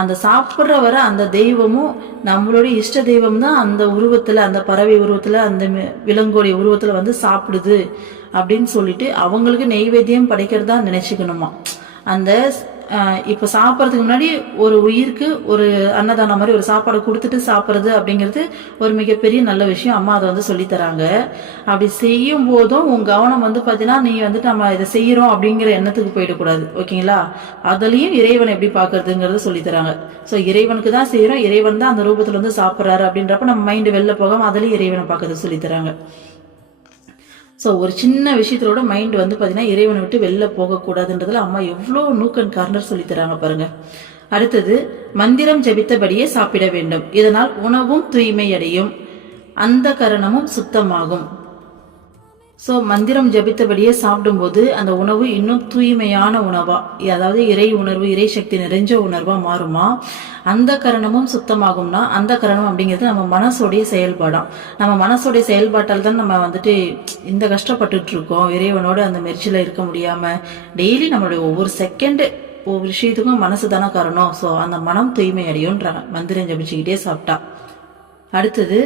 அந்த சாப்பிட்ற வர அந்த தெய்வமும் நம்மளுடைய இஷ்ட தெய்வம் தான் அந்த உருவத்துல, அந்த பறவை உருவத்துல, அந்த விலங்குடைய உருவத்துல சாப்பிடுது அப்படின்னு சொல்லிட்டு அவங்களுக்கு நெய்வேத்தியம் படைக்கிறதா நினைச்சுக்கணுமா. அந்த இப்போ சாப்பிட்றதுக்கு முன்னாடி ஒரு உயிருக்கு ஒரு அன்னதானம் மாதிரி ஒரு சாப்பாடை கொடுத்துட்டு சாப்பிட்றது அப்படிங்கிறது ஒரு மிகப்பெரிய நல்ல விஷயம். அம்மா அதை சொல்லித்தராங்க. அப்படி செய்யும் போதும் உன் கவனம் பார்த்தீங்கன்னா நீ நம்ம இதை செய்யறோம் அப்படிங்கிற எண்ணத்துக்கு போயிடக்கூடாது. ஓகேங்களா? அதுலயும் இறைவன் எப்படி பார்க்கறதுங்கிறத சொல்லித்தராங்க. ஸோ இறைவனுக்கு தான் செய்யறோம், இறைவன் தான் அந்த ரூபத்துல சாப்பிட்றாரு அப்படின்றப்ப நம்ம மைண்டு வெளில போகாம அதுலயும் இறைவனை பார்க்கறது சொல்லித்தராங்க. ஸோ ஒரு சின்ன விஷயத்தோட மைண்ட் பார்த்தீங்கன்னா இறைவனை விட்டு வெளில போகக்கூடாதுன்றதுல அம்மா எவ்வளோ நூக் அண்ட் கார்னர் சொல்லித்தராங்க பாருங்க. அடுத்தது, மந்திரம் ஜபித்தபடியே சாப்பிட வேண்டும். இதனால் உணவும் தூய்மை அடையும், அந்த கரணமும் சுத்தமாகும். ஸோ மந்திரம் ஜபித்தபடியே சாப்பிடும்போது அந்த உணவு இன்னும் தூய்மையான உணவா, அதாவது இறை உணர்வு, இறை சக்தி நிறைஞ்ச உணர்வா மாறுமா. அந்த கரணமும் சுத்தமாகும்னா அந்த கரணம் அப்படிங்கிறது நம்ம மனசோடைய செயல்பாடாம். நம்ம மனசோடைய செயல்பாட்டால் தான் நம்ம இந்த கஷ்டப்பட்டுட்டு இருக்கோம். இறைவனோட அந்த மெர்ச்சில இருக்க முடியாம டெய்லி நம்மளுடைய ஒவ்வொரு செகண்ட் ஒவ்வொரு விஷயத்துக்கும் மனசு தானே காரணம். ஸோ அந்த மனம் தூய்மை அடையும்ன்றாங்க மந்திரம் ஜபிச்சுக்கிட்டே சாப்பிட்டா. அடுத்தது,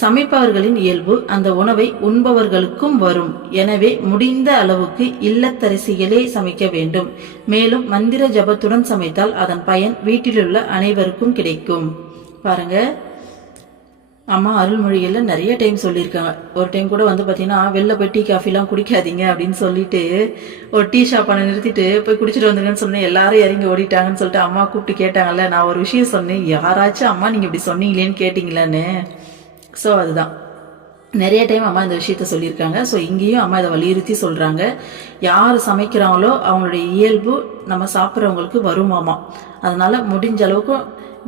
சமைப்பவர்களின் இயல்பு அந்த உணவை உண்பவர்களுக்கும் வரும். எனவே முடிந்த அளவுக்கு இல்லத்தரசிகளே சமைக்க வேண்டும். மேலும் மந்திர ஜபத்துடன் சமைத்தால் அதன் பயன் வீட்டிலுள்ள அனைவருக்கும் கிடைக்கும். பாருங்க, அம்மா அருள்மொழிகள்ல நிறைய டைம் சொல்லியிருக்காங்க. ஒரு டைம் கூட பார்த்தீங்கன்னா வெளில போய் டீ காஃபிலாம் குடிக்காதீங்க அப்படின்னு சொல்லிட்டு ஒரு டீ ஷாப்பான நிறுத்திட்டு போய் குடிச்சிட்டு வந்துருங்கன்னு சொன்னேன். எல்லாரும் இறங்கி ஓடிட்டாங்கன்னு சொல்லிட்டு அம்மா கூப்பிட்டு கேட்டாங்கல்ல. நான் ஒரு விஷயம் சொன்னேன், யாராச்சும் அம்மா நீங்க இப்படி சொன்னீங்களேன்னு கேட்டீங்களான்னு. ஸோ அதுதான் நிறைய டைம் அம்மா இந்த விஷயத்த சொல்லியிருக்காங்க. ஸோ இங்கேயும் அம்மா இதை வலியுறுத்தி சொல்றாங்க. யார் சமைக்கிறாங்களோ அவங்களுடைய இயல்பு நம்ம சாப்பிட்றவங்களுக்கு வருமாமா. அதனால முடிஞ்ச அளவுக்கு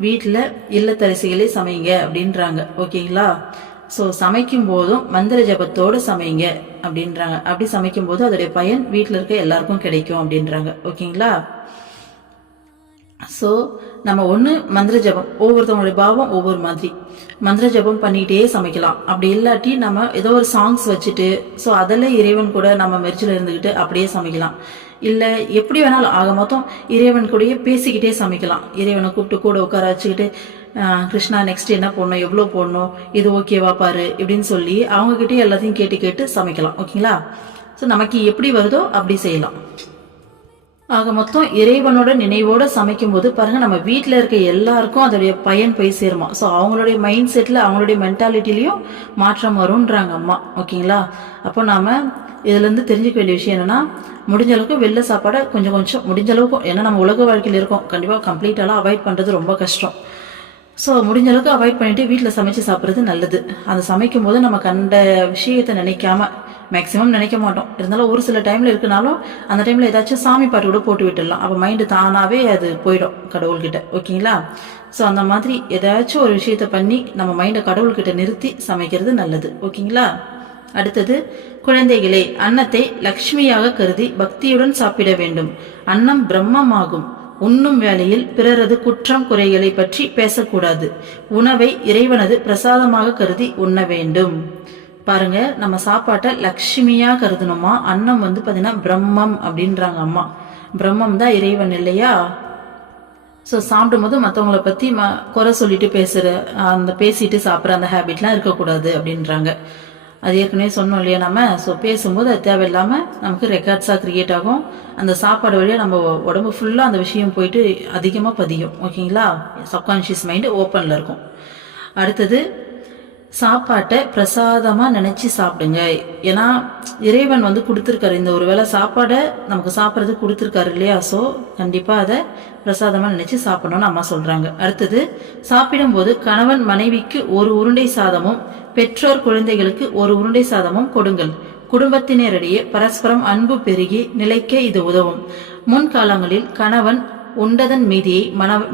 வீட்டில் இல்லத்தரசிகளே சமைங்க அப்படின்றாங்க. ஓகேங்களா? ஸோ சமைக்கும் போதும் மந்திர ஜபத்தோடு சமைங்க அப்படின்றாங்க. அப்படி சமைக்கும் போது அதோடைய பயன் வீட்டில் இருக்க எல்லாருக்கும் கிடைக்கும் அப்படின்றாங்க. ஓகேங்களா? ஸோ நம்ம ஒன்று மந்திர ஜபம், ஒவ்வொருத்தவங்களுடைய பாவம் ஒவ்வொரு மாதிரி மந்திர ஜபம் பண்ணிக்கிட்டே சமைக்கலாம். அப்படி இல்லாட்டி நம்ம ஏதோ ஒரு சாங்ஸ் வச்சுட்டு ஸோ அதில் இறைவன் கூட நம்ம மெர்ச்சில் இருந்துக்கிட்டு அப்படியே சமைக்கலாம். இல்லை எப்படி வேணாலும் ஆக மொத்தம் இறைவன் கூடயே பேசிக்கிட்டே சமைக்கலாம். இறைவனை கூப்பிட்டு கூட உட்கார வச்சுக்கிட்டு கிருஷ்ணா நெக்ஸ்ட் என்ன போடணும், எவ்வளோ போடணும், இது ஓகேவா பாரு இப்படின்னு சொல்லி அவங்ககிட்டயே எல்லாத்தையும் கேட்டு கேட்டு சமைக்கலாம். ஓகேங்களா? ஸோ நமக்கு எப்படி வருதோ அப்படி செய்யலாம். ஆக மொத்தம் இறைவனோட நினைவோட சமைக்கும் போது பாருங்க நம்ம வீட்டில் இருக்க எல்லாருக்கும் அதோடைய பயன் போய் சேருமா. ஸோ அவங்களுடைய மைண்ட் செட்ல அவங்களுடைய மென்டாலிட்டிலையும் மாற்றம் வரும்ன்றாங்க அம்மா. ஓகேங்களா? அப்போ நாம இதுல இருந்து தெரிஞ்சுக்க வேண்டிய விஷயம் என்னன்னா, முடிஞ்ச அளவுக்கு வெளில சாப்பாடை கொஞ்சம் முடிஞ்ச அளவுக்கு, ஏன்னா நம்ம உலக வாழ்க்கையில் இருக்கோம், கண்டிப்பா கம்ப்ளீட்டாலாம் அவாய்ட் பண்றது ரொம்ப கஷ்டம். ஸோ முடிஞ்ச அளவுக்கு அவாய்ட் பண்ணிட்டு வீட்டில் சமைச்சு சாப்பிட்றது நல்லது. அதை சமைக்கும் போது நம்ம கண்ட விஷயத்தை நினைக்காம, மேக்ஸிமம் நினைக்க மாட்டோம், இருந்தாலும் ஒரு சில டைமில் இருக்குனாலும் அந்த டைமில் ஏதாச்சும் சாமி பாட்டு கூட போட்டு விட்டுடலாம். அப்போ மைண்டு தானாகவே அது போயிடும் கடவுள்கிட்ட. ஓகேங்களா? ஸோ அந்த மாதிரி ஏதாச்சும் ஒரு விஷயத்த பண்ணி நம்ம மைண்டை கடவுள்கிட்ட நிறுத்தி சமைக்கிறது நல்லது. ஓகேங்களா? அடுத்தது, குழந்தைகளே, அன்னத்தை லக்ஷ்மியாக கருதி பக்தியுடன் சாப்பிட வேண்டும். அன்னம் பிரம்மமாகும். உண்ணும் வேளையில் பிறரது குற்றம் குறைகளை பற்றி பேசக்கூடாது. உணவை இறைவனது பிரசாதமாக கருதி உண்ண வேண்டும். பாருங்க, நம்ம சாப்பாட்டை லக்ஷ்மியா கருதணுமா. அன்னம் வந்து பாத்தீங்கன்னா பிரம்மம் அப்படின்றாங்க அம்மா. பிரம்மம் தான் இறைவன் இல்லையா? ஸோ சாப்பிடும்போது மற்றவங்கள பற்றி குறை சொல்லிட்டு பேசிட்டு சாப்பிட்ற அந்த ஹேபிட்லாம் இருக்கக்கூடாது அப்படின்றாங்க. அது ஏற்கனவே சொன்னோம் இல்லையா நம்ம. ஸோ பேசும்போது அது தேவையில்லாமல் நமக்கு ரெக்கார்ட்ஸாக க்ரியேட் ஆகும். அந்த சாப்பாடு வழியாக நம்ம உடம்பு ஃபுல்லாக அந்த விஷயம் போயிட்டு அதிகமாக பதியும். ஓகேங்களா? சப்கான்ஷியஸ் மைண்டு ஓப்பனில் இருக்கும். அடுத்தது, சாப்பாட்டை பிரசாதமாக நினச்சி சாப்பிடுங்க. ஏன்னா இறைவன் வந்து கொடுத்துருக்காரு, இந்த ஒரு வேளை சாப்பாடை நமக்கு சாப்பிட்றது கொடுத்துருக்காரு இல்லையா? ஸோ கண்டிப்பாக அதை பிரசாதமாக நினச்சி சாப்பிடணும்னு அம்மா சொல்கிறாங்க. அடுத்தது, சாப்பிடும்போது கணவன் மனைவிக்கு ஒரு உருண்டை சாதமும் பெற்றோர் குழந்தைகளுக்கு ஒரு உருண்டை சாதமும் கொடுங்கள். குடும்பத்தினரிடையே பரஸ்பரம் அன்பு பெருகி நிலைக்க இது உதவும். முன்காலங்களில் கணவன் உண்டதன் மீதியை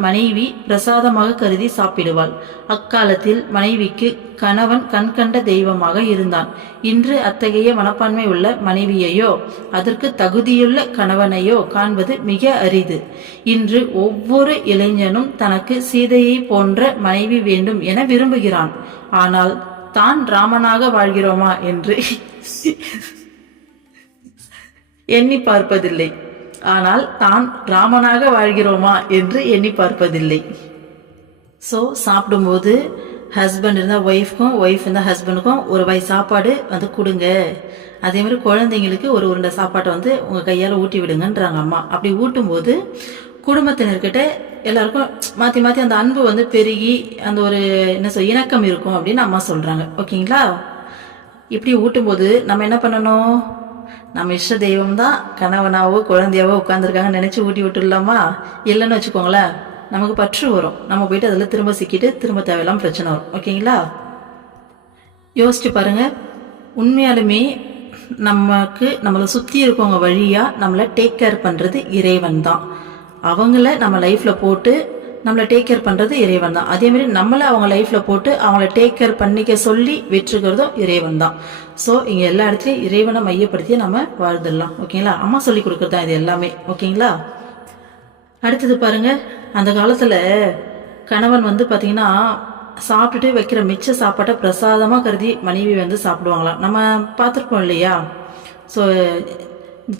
மனைவி பிரசாதமாக கருதி சாப்பிடுவாள். அக்காலத்தில் மனைவிக்கு கணவன் கண்கண்ட தெய்வமாக இருந்தான். இன்று அத்தகைய மனப்பான்மை உள்ள மனைவியையோ அதற்கு தகுதியுள்ள கணவனையோ காண்பது மிக அரிது. இன்று ஒவ்வொரு இளைஞனும் தனக்கு சீதையை போன்ற மனைவி வேண்டும் என விரும்புகிறான். ஆனால் தான் ராமனாக வாழ்கிறோமா என்று எண்ணி பார்ப்பதில்லை. ஆனால் தான் ராமனாக வாழ்கிறோமா என்று எண்ணி பார்ப்பதில்லை. ஸோ சாப்பிடும்போது ஹஸ்பண்ட் இருந்தால் ஒய்ஃப்க்கும், ஒய்ஃப் இருந்தால் ஹஸ்பண்டுக்கும் ஒரு வாய் சாப்பாடு வந்து கொடுங்க. அதே மாதிரி குழந்தைங்களுக்கு ஒரு உருண்டை சாப்பாட்டை வந்து உங்கள் கையால் ஊட்டி விடுங்கன்றாங்க அம்மா. அப்படி ஊட்டும்போது குடும்பத்தினர்கிட்ட எல்லாருக்கும் மாற்றி மாற்றி அந்த அன்பு வந்து பெருகி அந்த ஒரு இணக்கம் இருக்கும் அப்படின்னு அம்மா சொல்கிறாங்க. ஓகேங்களா? இப்படி ஊட்டும்போது நம்ம என்ன பண்ணணும்? நம்ம இஷ்ட தெய்வம் தான் கணவனாவோ குழந்தையாவோ உட்காந்துருக்காங்கன்னு நினச்சி ஊட்டி விட்டுடலாமா? இல்லைன்னு வச்சுக்கோங்களேன், நமக்கு பற்று வரும். நம்ம போயிட்டு அதில் திரும்ப சிக்கிட்டு திரும்ப தேவையில்லாம பிரச்சனை வரும். ஓகேங்களா? யோசிச்சு பாருங்க. உண்மையாலுமே நம்மளை சுற்றி இருக்கவங்க வழியாக நம்மளை டேக் கேர் பண்ணுறது இறைவன் தான். அவங்கள நம்ம லைஃப்பில் போட்டு நம்மளை டேக் கேர் பண்ணுறது இறைவன் தான். அதேமாரி நம்மளை அவங்க லைஃப்பில் போட்டு அவங்கள டேக் கேர் பண்ணிக்க சொல்லி விட்டுருக்கிறதும் இறைவன் தான். ஸோ இங்கே எல்லா இடத்துலையும் இறைவனை மையப்படுத்தி நம்ம வாழ்ந்துடலாம். ஓகேங்களா? அம்மா சொல்லி கொடுக்குறது தான் இது எல்லாமே. ஓகேங்களா? அடுத்தது பாருங்க, அந்த காலத்தில் கணவன் வந்து பார்த்தீங்கன்னா சாப்பிட்டுட்டு வைக்கிற மிச்ச சாப்பாட்டை பிரசாதமாக கருதி மனைவி வந்து சாப்பிடுவாங்களாம். நம்ம பார்த்துருப்போம் இல்லையா? ஸோ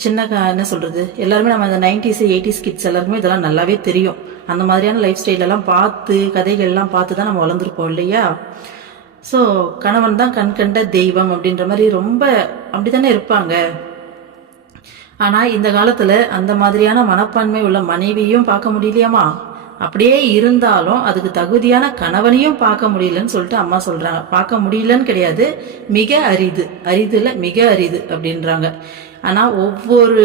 சின்ன என்ன சொல்கிறது, எல்லாருமே நம்ம இந்த 90s 80s கிட்ஸ் எல்லாருக்குமே இதெல்லாம் நல்லாவே தெரியும். அந்த மாதிரியான லைஃப் ஸ்டைலெல்லாம் பார்த்து கதைகள்லாம் பார்த்து தான் நம்ம வளர்ந்துருப்போம் இல்லையா? ஸோ கணவன் தான் கண் கண்ட தெய்வம் அப்படின்ற மாதிரி ரொம்ப அப்படி தானே இருப்பாங்க. ஆனால் இந்த காலத்தில் அந்த மாதிரியான மனப்பான்மை உள்ள மனைவியும் பார்க்க முடியலையாமா. அப்படியே இருந்தாலும் அதுக்கு தகுதியான கணவனையும் பார்க்க முடியலன்னு சொல்லிட்டு அம்மா சொல்கிறாங்க. பார்க்க முடியலன்னு கிடையாது, மிக அரிது. அரிதுல மிக அரிது அப்படின்றாங்க. ஆனால் ஒவ்வொரு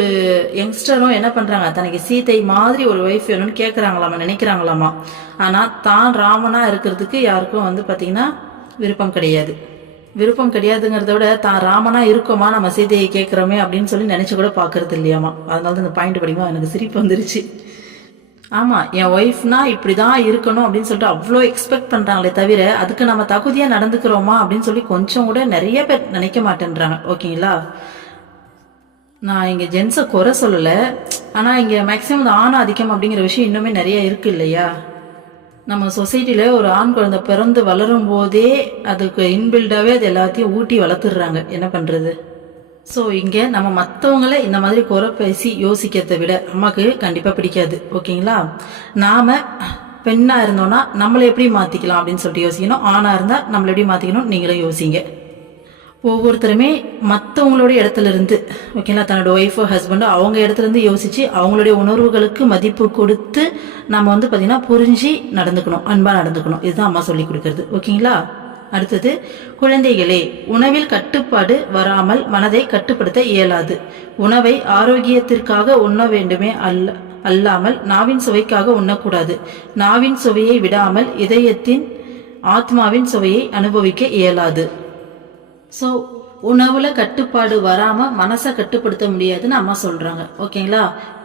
யங்ஸ்டரும் என்ன பண்ணுறாங்க, தனக்கு சீதை மாதிரி ஒரு ஒய்ஃப் வேணும்னு கேட்குறாங்களாமா, நினைக்கிறாங்களாமா. ஆனால் தான் ராமனாக இருக்கிறதுக்கு யாருக்கும் வந்து பார்த்திங்கன்னா விருப்பம் கிடையாது. விருப்பம் கிடையாதுங்கிறத விட தான் ராமனாக இருக்கோமா நம்ம சீதையை கேட்குறோமே அப்படின்னு சொல்லி நினச்சி கூட பார்க்கறது இல்லையாமா. அதனால தான் இந்த பாயிண்ட் படிக்குமா எனக்கு சிரிப்பு வந்துருச்சு. ஆமாம், என் ஒய்ஃப்னா இப்படி தான் இருக்கணும் அப்படின்னு சொல்லிட்டு அவ்வளோ எக்ஸ்பெக்ட் பண்ணுறாங்களே தவிர அதுக்கு நம்ம தகுதியாக நடந்துக்கிறோமா அப்படின்னு சொல்லி கொஞ்சம் கூட நிறைய பேர் நினைக்க மாட்டேன்றாங்க. ஓகேங்களா? நான் இங்கே ஜென்ஸை குறை சொல்லலை, ஆனால் இங்கே மேக்ஸிமம் இந்த ஆண் ஆதிக்கம் அப்படிங்கிற விஷயம் இன்னுமே நிறைய இருக்கு இல்லையா? நம்ம சொசைட்டியில் ஒரு ஆண் குழந்தை பிறந்து வளரும் போதே அதுக்கு இன்பில்டாகவே அது எல்லாத்தையும் ஊட்டி வளர்த்துடுறாங்க. என்ன பண்ணுறது? ஸோ இங்கே நம்ம மற்றவங்கள இந்த மாதிரி குறை பேசி யோசிக்கிறத விட அம்மாவுக்கு கண்டிப்பாக பிடிக்காது. ஓகேங்களா? நாம் பெண்ணாக இருந்தோன்னா நம்மளை எப்படி மாற்றிக்கலாம் அப்படின்னு சொல்லிட்டு யோசிக்கணும். ஆணாக இருந்தால் நம்மளை எப்படி மாற்றிக்கணும் நீங்களும் யோசிங்க. ஒவ்வொருத்தருமே மற்றவங்களுடைய இடத்துல இருந்து, ஓகேங்களா, தன்னோட ஒய்ஃபோ ஹஸ்பண்டோ அவங்க இடத்துல இருந்து யோசித்து அவங்களுடைய உணர்வுகளுக்கு மதிப்பு கொடுத்து நம்ம வந்து பார்த்திங்கன்னா புரிஞ்சு நடந்துக்கணும், அன்பாக நடந்துக்கணும். இதுதான் அம்மா சொல்லி கொடுக்கறது. ஓகேங்களா? அடுத்தது, குழந்தைகளே, உணவில் கட்டுப்பாடு வராமல் மனதை கட்டுப்படுத்த இயலாது. உணவை ஆரோக்கியத்திற்காக உண்ண வேண்டுமே அல்லாமல் நாவின் சுவைக்காக உண்ணக்கூடாது. நாவின் சுவையை விடாமல் இதயத்தின் ஆத்மாவின் சுவையை அனுபவிக்க இயலாது. ஸோ உணவுல கட்டுப்பாடு வராம மனசை கட்டுப்படுத்த முடியாதுன்னு அம்மா சொல்றாங்க. ஓகேங்களா?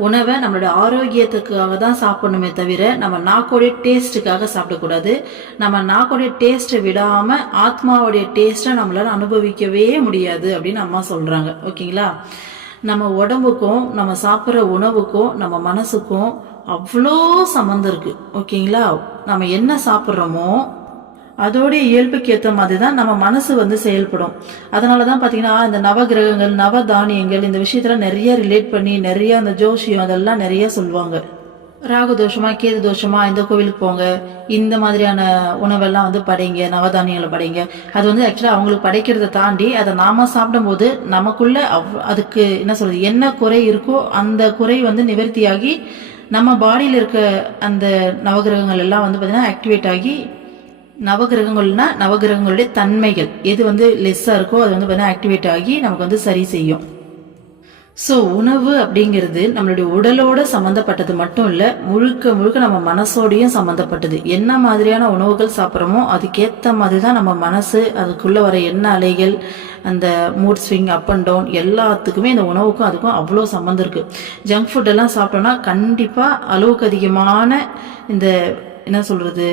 உணவை நம்மளோட ஆரோக்கியத்துக்காக தான் சாப்பிடணுமே தவிர நம்ம நாக்கோடைய டேஸ்ட்டுக்காக சாப்பிடக்கூடாது. நம்ம நாக்கோடைய டேஸ்ட்டை விடாம ஆத்மாவுடைய டேஸ்ட்டை நம்மளால அனுபவிக்கவே முடியாது அப்படின்னு அம்மா சொல்றாங்க. ஓகேங்களா? நம்ம உடம்புக்கும் நம்ம சாப்பிட்ற உணவுக்கும் நம்ம மனசுக்கும் அவ்வளோ சம்மந்தம் இருக்கு. ஓகேங்களா? நம்ம என்ன சாப்பிட்றோமோ அதோடைய இயல்புக்கு ஏற்ற மாதிரி தான் நம்ம மனசு செயல்படும். அதனால தான் பார்த்தீங்கன்னா இந்த நவகிரகங்கள் நவதானியங்கள் இந்த விஷயத்துல நிறைய ரிலேட் பண்ணி நிறைய அந்த ஜோஷியம் அதெல்லாம் நிறைய சொல்லுவாங்க. ராகு தோஷமா கேது தோஷமா இந்த கோவிலுக்கு போங்க, இந்த மாதிரியான உணவெல்லாம் படைங்க, நவதானியங்களை படைங்க. அது ஆக்சுவலாக அவங்களுக்கு படைக்கிறத தாண்டி அதை நாம சாப்பிடும் போது நமக்குள்ள அதுக்கு என்ன சொல்றது, என்ன குறை இருக்கோ அந்த குறை நிவர்த்தியாகி நம்ம பாடியில் இருக்க அந்த நவகிரகங்கள் எல்லாம் பார்த்தீங்கன்னா ஆக்டிவேட் ஆகி, நவகிரகங்கள்னா நவகிரகங்களுடைய தன்மைகள் எது லெஸ்ஸா இருக்கோ அது பார்த்தீங்கன்னா ஆக்டிவேட் ஆகி நமக்கு சரி செய்யும். ஸோ உணவு அப்படிங்கிறது நம்மளுடைய உடலோட சம்மந்தப்பட்டது மட்டும் இல்லை, முழுக்க முழுக்க நம்ம மனசோடையும் சம்மந்தப்பட்டது. என்ன மாதிரியான உணவுகள் சாப்பிட்றோமோ அதுக்கேற்ற மாதிரி தான் நம்ம மனசு, அதுக்குள்ளே வர எண்ண அலைகள், அந்த mood swing up and down எல்லாத்துக்குமே இந்த உணவுக்கும் அதுக்கும் அவ்வளோ சம்மந்தம் இருக்குது. ஜங்க் ஃபுட்டெல்லாம் சாப்பிட்டோம்னா கண்டிப்பாக அளவுக்கு அதிகமான இந்த என்ன சொல்கிறது,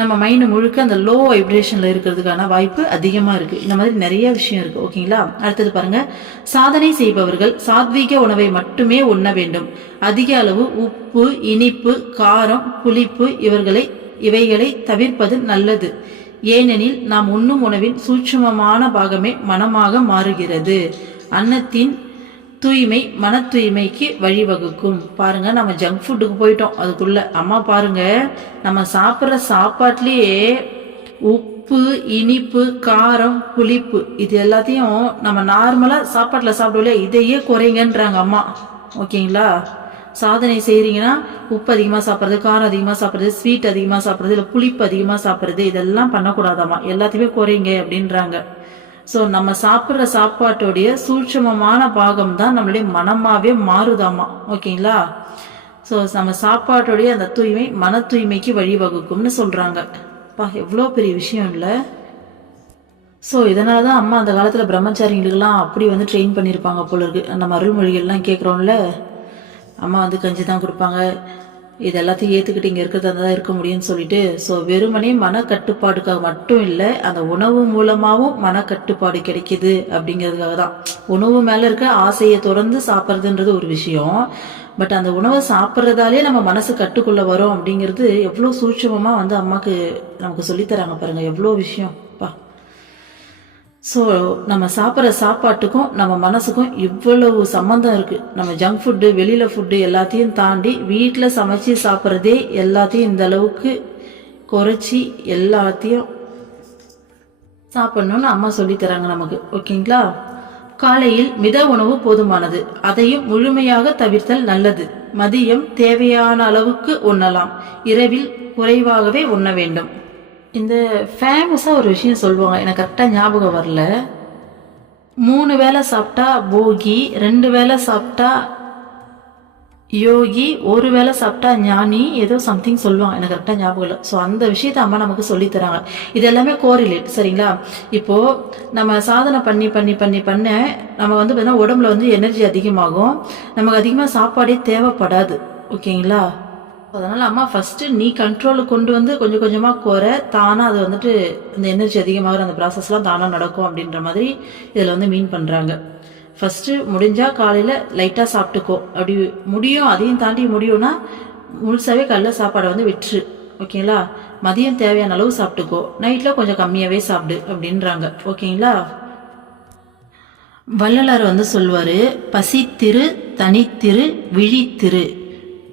நம்ம மைண்டு முழுக்க அந்த லோ வைப்ரேஷன்ல இருக்கிறதுக்கான வாய்ப்பு அதிகமா இருக்கு. இந்த மாதிரி நிறைய விஷயம் இருக்கு. ஓகேங்களா? அடுத்தது பாருங்க, சாதனை செய்பவர்கள் சாத்வீக உணவை மட்டுமே உண்ண வேண்டும். அதிக அளவு உப்பு, இனிப்பு, காரம், புளிப்பு இவைகளை தவிர்ப்பது நல்லது. ஏனெனில் நாம் உண்ணும் உணவின் சூட்சுமமான பாகமே மனமாக மாறுகிறது. அன்னத்தின் தூய்மை மன தூய்மைக்கு வழிவகுக்கும். பாருங்க, நம்ம ஜங்க் ஃபுட்டுக்கு போயிட்டோம். அதுக்குள்ள அம்மா பாருங்க, நம்ம சாப்பிட்ற சாப்பாட்லயே உப்பு, இனிப்பு, காரம், புளிப்பு இது எல்லாத்தையும் நம்ம நார்மலா சாப்பாட்டுல சாப்பிடல, இதையே குறைங்கன்றாங்க அம்மா. ஓகேங்களா? சாதனை செய்யறீங்கன்னா உப்பு அதிகமா சாப்பிட்றது, காரம் அதிகமா சாப்பிட்றது, ஸ்வீட் அதிகமா சாப்பிட்றது, இல்லை புளிப்பு அதிகமா சாப்பிட்றது இதெல்லாம் பண்ணக்கூடாதாம்மா, எல்லாத்தையுமே குறைங்க அப்படின்றாங்க. ஸோ நம்ம சாப்பிட்ற சாப்பாட்டோடைய சூட்சமமான பாகம் தான் நம்மளுடைய மனமாவே மாறுதாமா. ஓகேங்களா? ஸோ நம்ம சாப்பாட்டோடைய அந்த தூய்மை மன தூய்மைக்கு வழிவகுக்கும்னு சொல்றாங்க. எவ்வளோ பெரிய விஷயம் இல்லை? ஸோ இதனால தான் அம்மா அந்த காலத்தில் பிரம்மச்சாரிகளுக்கெல்லாம் அப்படி ட்ரெயின் பண்ணியிருப்பாங்க போல இருக்கு. நம்ம அருள்மொழிகள்லாம் கேட்குறோம்ல, அம்மா கஞ்சி தான் கொடுப்பாங்க, இது எல்லாத்தையும் ஏற்றுக்கிட்டு இங்கே இருக்கிறதா தான் இருக்க முடியும்னு சொல்லிட்டு. ஸோ வெறுமனே மனக்கட்டுப்பாடுக்காக மட்டும் இல்லை, அந்த உணவு மூலமாகவும் மனக்கட்டுப்பாடு கிடைக்கிது அப்படிங்கிறதுக்காக தான். உணவு மேலே இருக்க ஆசையை தொடர்ந்து சாப்பிட்றதுன்றது ஒரு விஷயம், பட் அந்த உணவை சாப்பிட்றதாலே நம்ம மனசு கட்டுக்குள்ளே வரும் அப்படிங்கிறது எவ்வளோ சூட்சமமாக அம்மாக்கு நமக்கு சொல்லித்தராங்க பாருங்கள், எவ்வளோ விஷயம். ஸோ நம்ம சாப்பிட்ற சாப்பாட்டுக்கும் நம்ம மனசுக்கும் இவ்வளவு சம்மந்தம் இருக்கு. நம்ம ஜங்க் ஃபுட்டு, வெளியில ஃபுட்டு எல்லாத்தையும் தாண்டி வீட்டில் சமைச்சு சாப்பிட்றதே எல்லாத்தையும் இந்த அளவுக்கு குறைச்சி எல்லாத்தையும் சாப்பிடணும்னு அம்மா சொல்லி தராங்க நமக்கு. ஓகேங்களா? காலையில் மித உணவு போதுமானது, அதையும் முழுமையாக தவிர்த்தல் நல்லது. மதியம் தேவையான அளவுக்கு உண்ணலாம், இரவில் குறைவாகவே உண்ண வேண்டும். இந்த ஃபேமஸாக ஒரு விஷயம் சொல்லுவாங்க, எனக்கு கரெக்டாக ஞாபகம் வரல. 3 வேளை சாப்பிட்டா போகி, 2 வேளை சாப்பிட்டா யோகி, 1 வேளை சாப்பிட்டா ஞானி, ஏதோ சம்திங் சொல்லுவாங்க, எனக்கு கரெக்டாக ஞாபகம் இல்லை. ஸோ அந்த விஷயத்த அம்மா நமக்கு சொல்லித்தராங்க. இது எல்லாமே கோரிலேட். சரிங்களா? இப்போது நம்ம சாதனை பண்ணி பண்ணி பண்ணி பண்ண நம்ம பார்த்தீங்கன்னா உடம்புல எனர்ஜி அதிகமாகும், நமக்கு அதிகமாக சாப்பாடே தேவைப்படாது. ஓகேங்களா? அதனால அம்மா ஃபர்ஸ்ட் நீ கண்ட்ரோலுக்கு கொண்டு கொஞ்சம் கொஞ்சமாக குறை, தானா அது அந்த எனர்ஜி அதிகமாகிற அந்த ப்ராசஸ்லாம் தானாக நடக்கும் அப்படின்ற மாதிரி இதில் மீன் பண்ணுறாங்க. ஃபர்ஸ்ட்டு முடிஞ்சா காலையில் லைட்டாக சாப்பிட்டுக்கோ, அப்படி முடியும் அதையும் தாண்டி முடியும்னா முழுசாவே காலையில் சாப்பாடை விட்டுரு. ஓகேங்களா? மதியம் தேவையான அளவு சாப்பிட்டுக்கோ, நைட்டில் கொஞ்சம் கம்மியாகவே சாப்பிடு அப்படின்றாங்க. ஓகேங்களா? வள்ளலார் சொல்லுவார், பசித்திரு தனித்திரு விழித்திரு.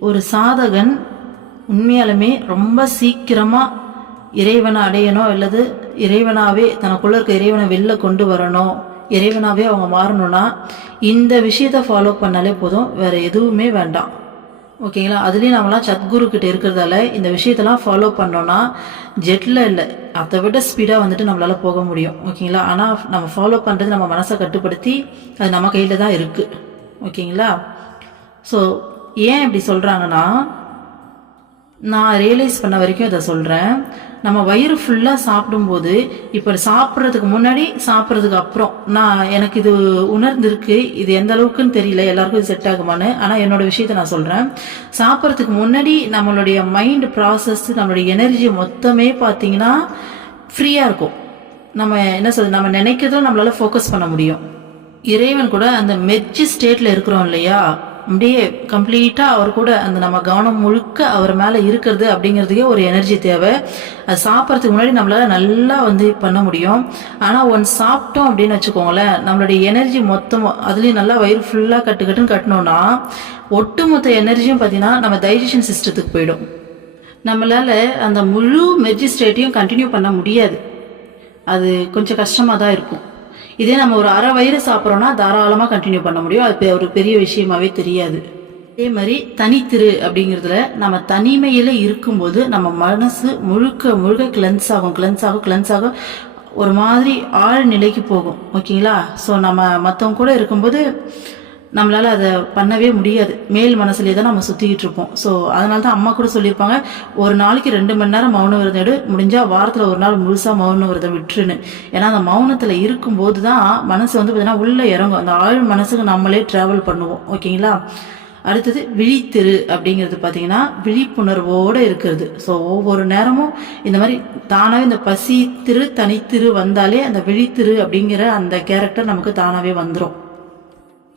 ஒரு சாதகன் உண்மையாலுமே ரொம்ப சீக்கிரமா இறைவனை அடையணும், அல்லது இறைவனாவே தனக்குள்ள இருக்க இறைவனை வெளில கொண்டு வரணும், இறைவனாவே அவங்க மாறணும்னா இந்த விஷயத்த ஃபாலோ பண்ணாலே போதும், வேற எதுவுமே வேண்டாம். ஓகேங்களா? அதுலேயும் நம்மளாம் சத்குரு கிட்ட இருக்கிறதால இந்த விஷயத்தெல்லாம் ஃபாலோ பண்ணோம்னா ஜெட்டில் இல்லை, அதை விட ஸ்பீடாக நம்மளால போக முடியும். ஓகேங்களா? ஆனால் நம்ம ஃபாலோ பண்ணுறது நம்ம மனசை கட்டுப்படுத்தி அது நம்ம கையில் தான் இருக்குது. ஓகேங்களா? ஸோ ஏன் இப்படி சொல்கிறாங்கன்னா, நான் ரியலைஸ் பண்ண வரைக்கும் இதை சொல்கிறேன். நம்ம வயிறு ஃபுல்லாக சாப்பிடும்போது, இப்போ சாப்பிட்றதுக்கு முன்னாடி சாப்பிட்றதுக்கு அப்புறம் எனக்கு இது உணர்ந்திருக்கு. இது எந்த அளவுக்குன்னு தெரியல, எல்லாருக்கும் இது செட் ஆகுமான்னு. ஆனால் என்னோட விஷயத்தை நான் சொல்கிறேன். சாப்பிட்றதுக்கு முன்னாடி நம்மளுடைய மைண்ட் ப்ராசஸ், நம்மளுடைய எனர்ஜி மொத்தமே பார்த்தீங்கன்னா ஃப்ரீயாக இருக்கும். நம்ம என்ன சொல்றது, நம்ம நினைக்கிறதும் நம்மளால ஃபோக்கஸ் பண்ண முடியும். இறைவன் கூட அந்த மெர்ஜ் ஸ்டேட்டில் இருக்கிறோம் இல்லையா, அப்படியே கம்ப்ளீட்டாக அவர் கூட அந்த நம்ம கவனம் முழுக்க அவர் மேலே இருக்கிறது அப்படிங்கிறதுக்கே ஒரு எனர்ஜி தேவை. அது சாப்பிட்றதுக்கு முன்னாடி நம்மளால நல்லா பண்ண முடியும். ஆனால் ஒன்ஸ் சாப்பிட்டோம் அப்படின்னு வச்சுக்கோங்களேன், நம்மளுடைய எனர்ஜி மொத்தம் அதுலேயும் நல்லா வயிறு ஃபுல்லாக கட்டுன்னு கட்டினோன்னா ஒட்டுமொத்த எனர்ஜியும் பார்த்தீங்கன்னா நம்ம டைஜஷன் சிஸ்டத்துக்கு போயிடும். நம்மளால அந்த முழு மெர்ஜ் ஸ்டேட்டையும் கண்டினியூ பண்ண முடியாது. அது கொஞ்சம் கஷ்டமாக தான் இருக்கும். இதே நம்ம ஒரு அரை வயிறு சாப்பிட்றோன்னா தாராளமாக கண்டினியூ பண்ண முடியும். அது ஒரு பெரிய விஷயமாவே தெரியாது. அதே மாதிரி தனித்திரு அப்படிங்கிறதுல நம்ம தனிமையில் இருக்கும்போது நம்ம மனசு முழுக்க முழுக்க கிளென்ஸ் ஆகும். ஒரு மாதிரி ஆழ் நிலைக்கு போகும். ஓகேங்களா? ஸோ நம்ம மற்றவங்க கூட இருக்கும்போது நம்மளால் அதை பண்ணவே முடியாது. மேல் மனசுலேயே தான் நம்ம சுற்றிக்கிட்டு இருப்போம். ஸோ அதனால தான் அம்மா கூட சொல்லியிருப்பாங்க, ஒரு நாளைக்கு 2 மணி நேரம் மௌன விரதம் எடு, முடிஞ்சால் வாரத்தில் ஒரு நாள் முழுசாக மௌன விரதம் விட்டுருன்னு. ஏன்னா அந்த மௌனத்தில் இருக்கும்போது தான் மனசு பார்த்தீங்கன்னா உள்ளே இறங்கும். அந்த ஆழ் மனசுக்கு நம்மளே ட்ராவல் பண்ணுவோம். ஓகேங்களா? அடுத்தது விழித்திரு அப்படிங்கிறது பார்த்தீங்கன்னா விழிப்புணர்வோடு இருக்கிறது. ஸோ ஒவ்வொரு நேரமும் இந்த மாதிரி தானாகவே இந்த பசி திரு தனித்திரு வந்தாலே அந்த விழித்திரு அப்படிங்கிற அந்த கேரக்டர் நமக்கு தானாகவே வந்துடும்.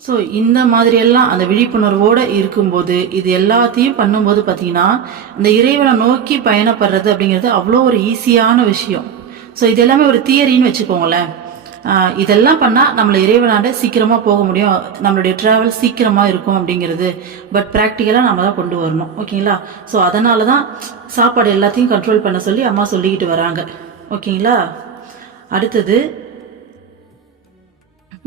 ஸோ இந்த மாதிரியெல்லாம் அந்த விழிப்புணர்வோடு இருக்கும்போது இது எல்லாத்தையும் பண்ணும்போது பார்த்தீங்கன்னா இந்த இறைவனை நோக்கி பயணப்படுறது அப்படிங்கிறது அவ்வளோ ஒரு ஈஸியான விஷயம். ஸோ இது எல்லாமே ஒரு தியரின்னு வச்சுக்கோங்களேன். இதெல்லாம் பண்ணால் நம்மளை இறைவனாண்ட சீக்கிரமாக போக முடியும், நம்மளுடைய ட்ராவல் சீக்கிரமாக இருக்கும் அப்படிங்கிறது. பட் ப்ராக்டிக்கலாக நம்ம தான் கொண்டு வரணும். ஓகேங்களா? ஸோ அதனால தான் சாப்பாடு எல்லாத்தையும் கண்ட்ரோல் பண்ண சொல்லி அம்மா சொல்லிக்கிட்டு வராங்க. ஓகேங்களா? அடுத்தது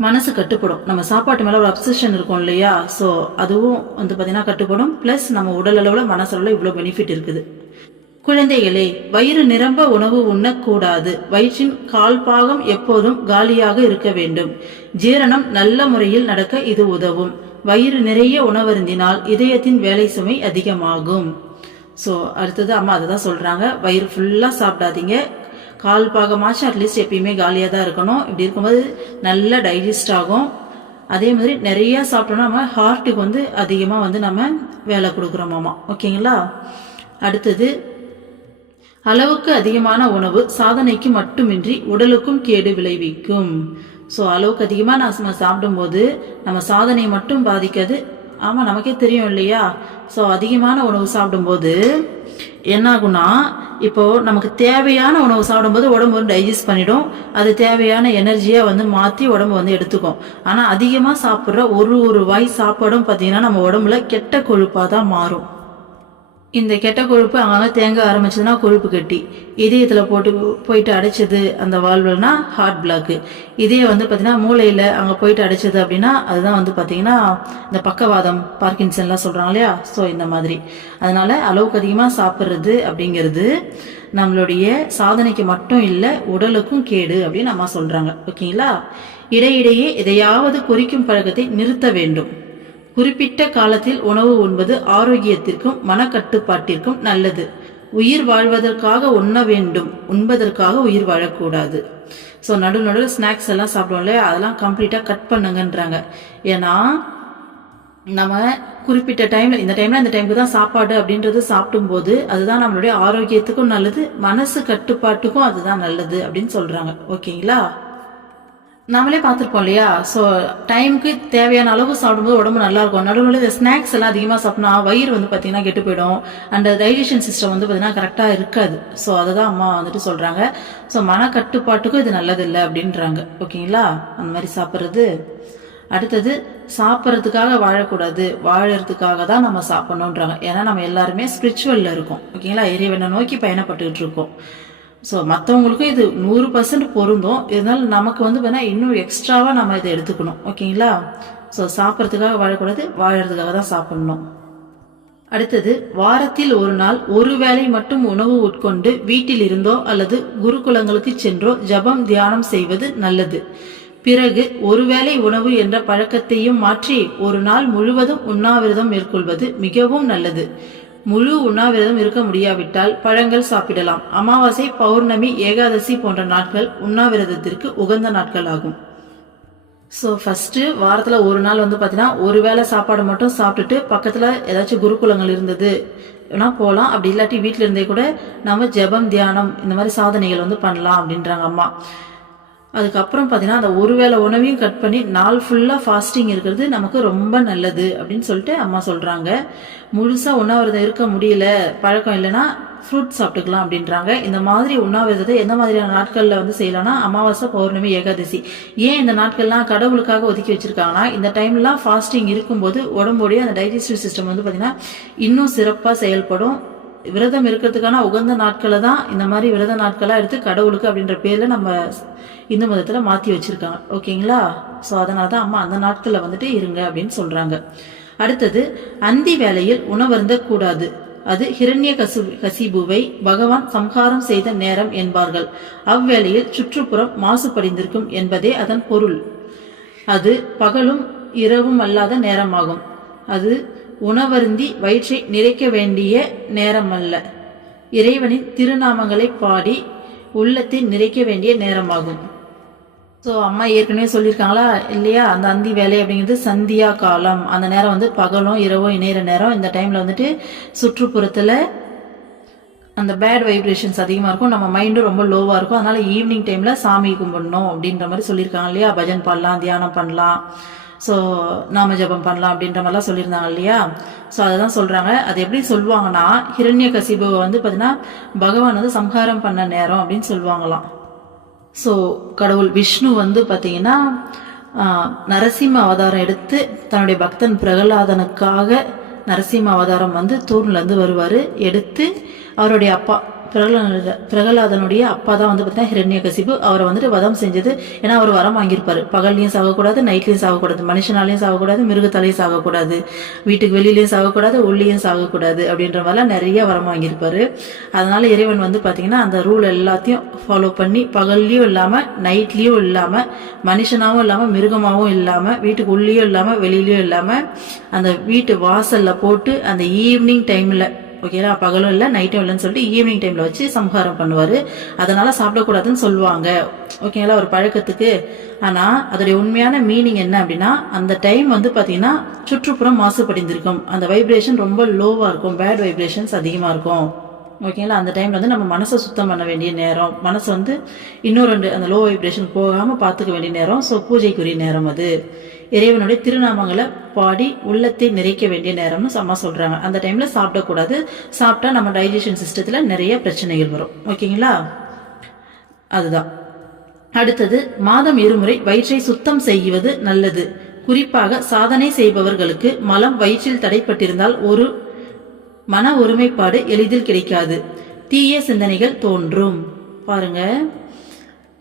மனசு கட்டுப்படும். நம்ம சாப்பாட்டு மேலே ஒரு அப்சஷன் இருக்கும் இல்லையா, ஸோ அதுவும் பார்த்தீங்கன்னா கட்டுப்படும். ப்ளஸ் நம்ம உடல் அளவில் மனசளவில் இவ்வளோ பெனிஃபிட் இருக்குது. குழந்தைகளே, வயிறு நிரம்ப உணவு உண்ணக்கூடாது. வயிற்றின் கால்பாகம் எப்போதும் காலியாக இருக்க வேண்டும். ஜீரணம் நல்ல முறையில் நடக்க இது உதவும். வயிறு நிறைய உணவருந்தினால் இதயத்தின் வேலை சுமை அதிகமாகும். ஸோ அடுத்தது அம்மா அதை தான் சொல்கிறாங்க, வயிறு ஃபுல்லாக சாப்பிடாதீங்க, கால் பாகமாச்சும் அட்லீஸ்ட் எப்பயுமே காலியாக தான் இருக்கணும். இப்படி இருக்கும்போது நல்லா டைஜஸ்ட் ஆகும். அதே மாதிரி நிறையா சாப்பிட்டோம்னா நம்ம ஹார்ட்டுக்கு அதிகமாக நம்ம வேலை கொடுக்குறோமாமா. ஓகேங்களா? அடுத்தது அளவுக்கு அதிகமான உணவு சாதனைக்கு மட்டுமின்றி உடலுக்கும் கேடு விளைவிக்கும். ஸோ அளவுக்கு அதிகமாக நம்ம சாப்பிடும்போது நம்ம சாதனை மட்டும் பாதிக்காது. ஆமாம், நமக்கே தெரியும் இல்லையா? ஸோ அதிகமான உணவு சாப்பிடும்போது என்னாகும்னா, இப்போ நமக்கு தேவையான உணவு சாப்பிடும்போது உடம்பு டைஜஸ்ட் பண்ணிடும். அது தேவையான எனர்ஜியாக மாற்றி உடம்பு எடுத்துக்கும். ஆனால் அதிகமாக சாப்பிட்ற ஒரு வாய் சாப்பாடும் பார்த்தீங்கன்னா நம்ம உடம்புல கெட்ட கொழுப்பாக தான் மாறும். இந்த கெட்ட கொழுப்பு அங்கங்கே தேங்க ஆரம்பிச்சதுன்னா கொழுப்பு கட்டி, இதயத்தில் போயிட்டு அடைச்சது அந்த வால்வுனா ஹார்ட் பிளாக்கு. இதே பார்த்தீங்கன்னா மூளையில் அங்கே போயிட்டு அடைச்சது அப்படின்னா அதுதான் பார்த்தீங்கன்னா இந்த பக்கவாதம், பார்க்கின்சன்லாம் சொல்கிறாங்க இல்லையா. ஸோ இந்த மாதிரி அதனால அளவுக்கு அதிகமாக சாப்பிட்றது அப்படிங்கிறது நம்மளுடைய சாதனைக்கு மட்டும் இல்லை, உடலுக்கும் கேடு அப்படின்னு அம்மா சொல்கிறாங்க. ஓகேங்களா? இடையிடையே எதையாவது குறிக்கும் பழக்கத்தை நிறுத்த வேண்டும். குறிப்பிட்ட காலத்தில் உணவு உண்பது ஆரோக்கியத்திற்கும் மனக்கட்டுப்பாட்டிற்கும் நல்லது. உயிர் வாழ்வதற்காக உண்ண வேண்டும், உண்பதற்காக உயிர் வாழக்கூடாது. ஸோ நடுவில் ஸ்நாக்ஸ் எல்லாம் சாப்பிடுவோம் இல்லையா, அதெல்லாம் கம்ப்ளீட்டாக கட் பண்ணுங்கன்றாங்க. ஏன்னா நம்ம குறிப்பிட்ட டைமில் இந்த டைமுக்கு தான் சாப்பாடு அப்படின்றது சாப்பிடும்போது அதுதான் நம்மளுடைய ஆரோக்கியத்துக்கும் நல்லது, மனசு கட்டுப்பாட்டுக்கும் அதுதான் நல்லது அப்படின்னு சொல்கிறாங்க. ஓகேங்களா? நம்மளே பார்த்துருப்போம் இல்லையா. ஸோ டைமுக்கு தேவையான அளவு சாப்பிடும்போது உடம்பு நல்லா இருக்கும். நடுவில் இந்த ஸ்நாக்ஸ் எல்லாம் அதிகமாக சாப்பிட்னா வயிறு பார்த்தீங்கன்னா கெட்டு போயிடும். அண்ட் டைஜஷன் சிஸ்டம் பார்த்தீங்கன்னா கரெக்டாக இருக்காது. ஸோ அதை தான் அம்மா சொல்கிறாங்க. ஸோ மனக்கட்டுப்பாட்டுக்கும் இது நல்லதில்லை அப்படின்றாங்க. ஓகேங்களா? அந்த மாதிரி சாப்பிட்றது. அடுத்தது சாப்பிட்றதுக்காக வாழக்கூடாது, வாழறதுக்காக தான் நம்ம சாப்பிட்ணுன்றாங்க. ஏன்னா நம்ம எல்லாருமே ஸ்பிரிச்சுவலில் இருக்கோம். ஓகேங்களா? இறைவனை நோக்கி பயணப்பட்டுக்கிட்டு இருக்கோம். ஸோ மற்றவங்களுக்கும் இது 100% பொருந்தும். இருந்தாலும் நமக்கு பார்த்தீங்கன்னா இன்னும் எக்ஸ்ட்ராவாக நம்ம இதை எடுத்துக்கணும். ஓகேங்களா? ஸோ சாப்பிட்றதுக்காக வாழக்கூடாது, வாழறதுக்காக தான் சாப்பிடணும். அடுத்தது வாரத்தில் ஒரு நாள் ஒரு வேளை மட்டும் உணவு உட்கொண்டு வீட்டில் இருந்தோ அல்லது குருகுலங்களுக்கு சென்றோ ஜபம் தியானம் செய்வது நல்லது. பிறகு ஒருவேளை உணவு என்ற பழக்கத்தையும் மாற்றி ஒரு நாள் முழுவதும் உண்ணாவிரதம் மேற்கொள்வது மிகவும் நல்லது. முழு உண்ணாவிரதம் இருக்க முடியாவிட்டால் பழங்கள் சாப்பிடலாம். அமாவாசை, பௌர்ணமி, ஏகாதசி போன்ற நாட்கள் உண்ணாவிரதத்திற்கு உகந்த நாட்கள் ஆகும். ஸோ ஃபஸ்ட்டு வாரத்தில் ஒரு நாள் வந்து பார்த்தீங்கன்னா ஒரு வேளை சாப்பாடு மட்டும் சாப்பிட்டுட்டு பக்கத்தில் ஏதாச்சும் குருகுலங்கள் இருந்தது போகலாம். அப்படி இல்லாட்டி வீட்டில் இருந்தே கூட நம்ம ஜெபம், தியானம் இந்த மாதிரி சாதனைகள் வந்து பண்ணலாம் அப்படின்றாங்க அம்மா. அதுக்கப்புறம் பார்த்தீங்கன்னா அந்த ஒரு வேளை உணவையும் கட் பண்ணி நாள் ஃபுல்லாக ஃபாஸ்டிங் இருக்கிறது நமக்கு ரொம்ப நல்லது அப்படின்னு சொல்லிட்டு அம்மா சொல்கிறாங்க. முழுசாக உண்ணாவிரதம் இருக்க முடியல, பழக்கம் இல்லைன்னா ஃப்ரூட் சாப்பிட்டுக்கலாம் அப்படின்றாங்க. இந்த மாதிரி உண்ணாவிரதத்தை எந்த மாதிரியான நாட்களில் வந்து செய்யலாம்னா அமாவாசை, பௌர்ணமி, ஏகாதசி. ஏன் இந்த நாட்கள்லாம் கடவுளுக்காக ஒதுக்கி வச்சிருக்காங்கன்னா இந்த டைம்லாம் ஃபாஸ்டிங் இருக்கும்போது உடம்புடைய அந்த டைஜஸ்டிவ் சிஸ்டம் வந்து பார்த்தீங்கன்னா இன்னும் சிறப்பாக செயல்படும். விரதம் இருக்கிறதுக்கான உகந்த நாட்களை தான் இந்த மாதிரி விரத நாட்களாக எடுத்து கடவுளுக்கு அப்படின்ற பேரில் நம்ம இந்து மதத்தில் மாற்றி வச்சுருக்காங்க. ஓகேங்களா? ஸோ அதனால தான் அம்மா அந்த நாட்களில் வந்துட்டு இருங்க அப்படின்னு சொல்கிறாங்க. அடுத்தது, அந்தி வேளையில் உணவருந்த கூடாது. அது ஹிரண்ய கசிபுவை பகவான் சம்ஹாரம் செய்த நேரம் என்பார்கள். அவ்வேளையில் சுற்றுப்புறம் மாசுபடிந்திருக்கும் என்பதே அதன் பொருள். அது பகலும் இரவும் அல்லாத நேரமாகும். அது உணவருந்தி வயிற்றை நிறைக்க வேண்டிய நேரம் அல்ல. இறைவனின் திருநாமங்களை பாடி உள்ளத்தை நிறைக்க வேண்டிய நேரமாகும். ஸோ அம்மா ஏற்கனவே சொல்லியிருக்காங்களா இல்லையா, அந்த அந்தி வேலை அப்படிங்கிறது சந்தியா காலம். அந்த நேரம் வந்து பகலும் இரவும் இணையிற நேரம். இந்த டைமில் வந்துட்டு சுற்றுப்புறத்தில் அந்த பேட் வைப்ரேஷன்ஸ் அதிகமாக இருக்கும், நம்ம மைண்டும் ரொம்ப லோவாக இருக்கும். அதனால ஈவினிங் டைமில் சாமி கும்பிடணும் அப்படின்ற மாதிரி சொல்லியிருக்காங்க இல்லையா. பஜன் பண்ணலாம், தியானம் பண்ணலாம், ஸோ நாம ஜபம் பண்ணலாம் அப்படின்ற மாதிரிலாம் சொல்லியிருந்தாங்க இல்லையா. ஸோ அதை தான் சொல்கிறாங்க. அது எப்படி சொல்லுவாங்கன்னா ஹிரண்ய கசிபுவை வந்து பார்த்தீங்கன்னா பகவான் வந்து சம்ஹாரம் பண்ண நேரம் அப்படின்னு சொல்லுவாங்களாம். ஸோ கடவுள் விஷ்ணு வந்து பார்த்தீங்கன்னா நரசிம்ம அவதாரம் எடுத்து தன்னுடைய பக்தன் பிரகலாதனுக்காக நரசிம்ம அவதாரம் வந்து தூண்லேருந்து வருவார். எடுத்து அவருடைய அப்பா பிரகலாதனுடைய அப்பா தான் வந்து பார்த்தீங்கன்னா ஹிரண்யகசிபு. அவரை வந்துட்டு வதம் செஞ்சது. ஏன்னா அவர் வரம் வாங்கியிருப்பாரு, பகல்லையும் சாகக்கூடாது, நைட்லையும் சாகக்கூடாது, மனுஷனாலையும் சாகக்கூடாது, மிருகத்தாலையும் சாகக்கூடாது, வீட்டுக்கு வெளியிலையும் சாகக்கூடாது, உள்ளியும் சாகக்கூடாது அப்படின்ற மாதிரிலாம் நிறைய வரம் வாங்கியிருப்பாரு. அதனால இறைவன் வந்து பார்த்தீங்கன்னா அந்த ரூல் எல்லாத்தையும் ஃபாலோ பண்ணி பகல்லையும் இல்லாமல் நைட்லேயும் இல்லாமல் மனுஷனாகவும் இல்லாமல் மிருகமாகவும் இல்லாமல் வீட்டுக்கு உள்ளேயும் இல்லாமல் வெளியிலையும் இல்லாமல் அந்த வீட்டு வாசலில் போட்டு அந்த ஈவினிங் டைமில், ஓகேங்களா, பகலும் இல்லை நைட்டும் இல்லைன்னு சொல்லிட்டு ஈவினிங் டைமில் வச்சு சம்ஹாரம் பண்ணுவார். அதனால சாப்பிடக்கூடாதுன்னு சொல்லுவாங்க, ஓகேங்களா, ஒரு பழக்கத்துக்கு. ஆனால் அதோடைய உண்மையான மீனிங் என்ன அப்படின்னா அந்த டைம் வந்து பார்த்தீங்கன்னா சுற்றுப்புறம் மாசுபடிந்திருக்கும், அந்த வைப்ரேஷன் ரொம்ப லோவாக இருக்கும், பேட் வைப்ரேஷன்ஸ் அதிகமாக இருக்கும். ஓகேங்களா, அந்த டைமில் வந்து நம்ம மனசை சுத்தம் பண்ண வேண்டிய நேரம், மனசை வந்து இன்னும் ரெண்டு அந்த லோ வைப்ரேஷன் போகாமல் பார்த்துக்க வேண்டிய நேரம். ஸோ பூஜைக்குரிய நேரம் அது. இறைவனுடைய திருநாமங்களை பாடி உள்ளத்தை நிறைக்க வேண்டிய நேரம்னு அம்மா சொல்கிறாங்க. அந்த டைமில் சாப்பிடக்கூடாது. சாப்பிட்டா நம்ம டைஜஷன் சிஸ்டத்தில் நிறைய பிரச்சனைகள் வரும். ஓகேங்களா, அதுதான். அடுத்தது, மாதம் இருமுறை வயிற்றை சுத்தம் செய்வது நல்லது. குறிப்பாக சாதனை செய்பவர்களுக்கு மலம் வயிற்றில் தடைப்பட்டிருந்தால் ஒரு மன ஒருமைப்பாடு எளிதில் கிடைக்காது, தீய சிந்தனைகள் தோன்றும். பாருங்க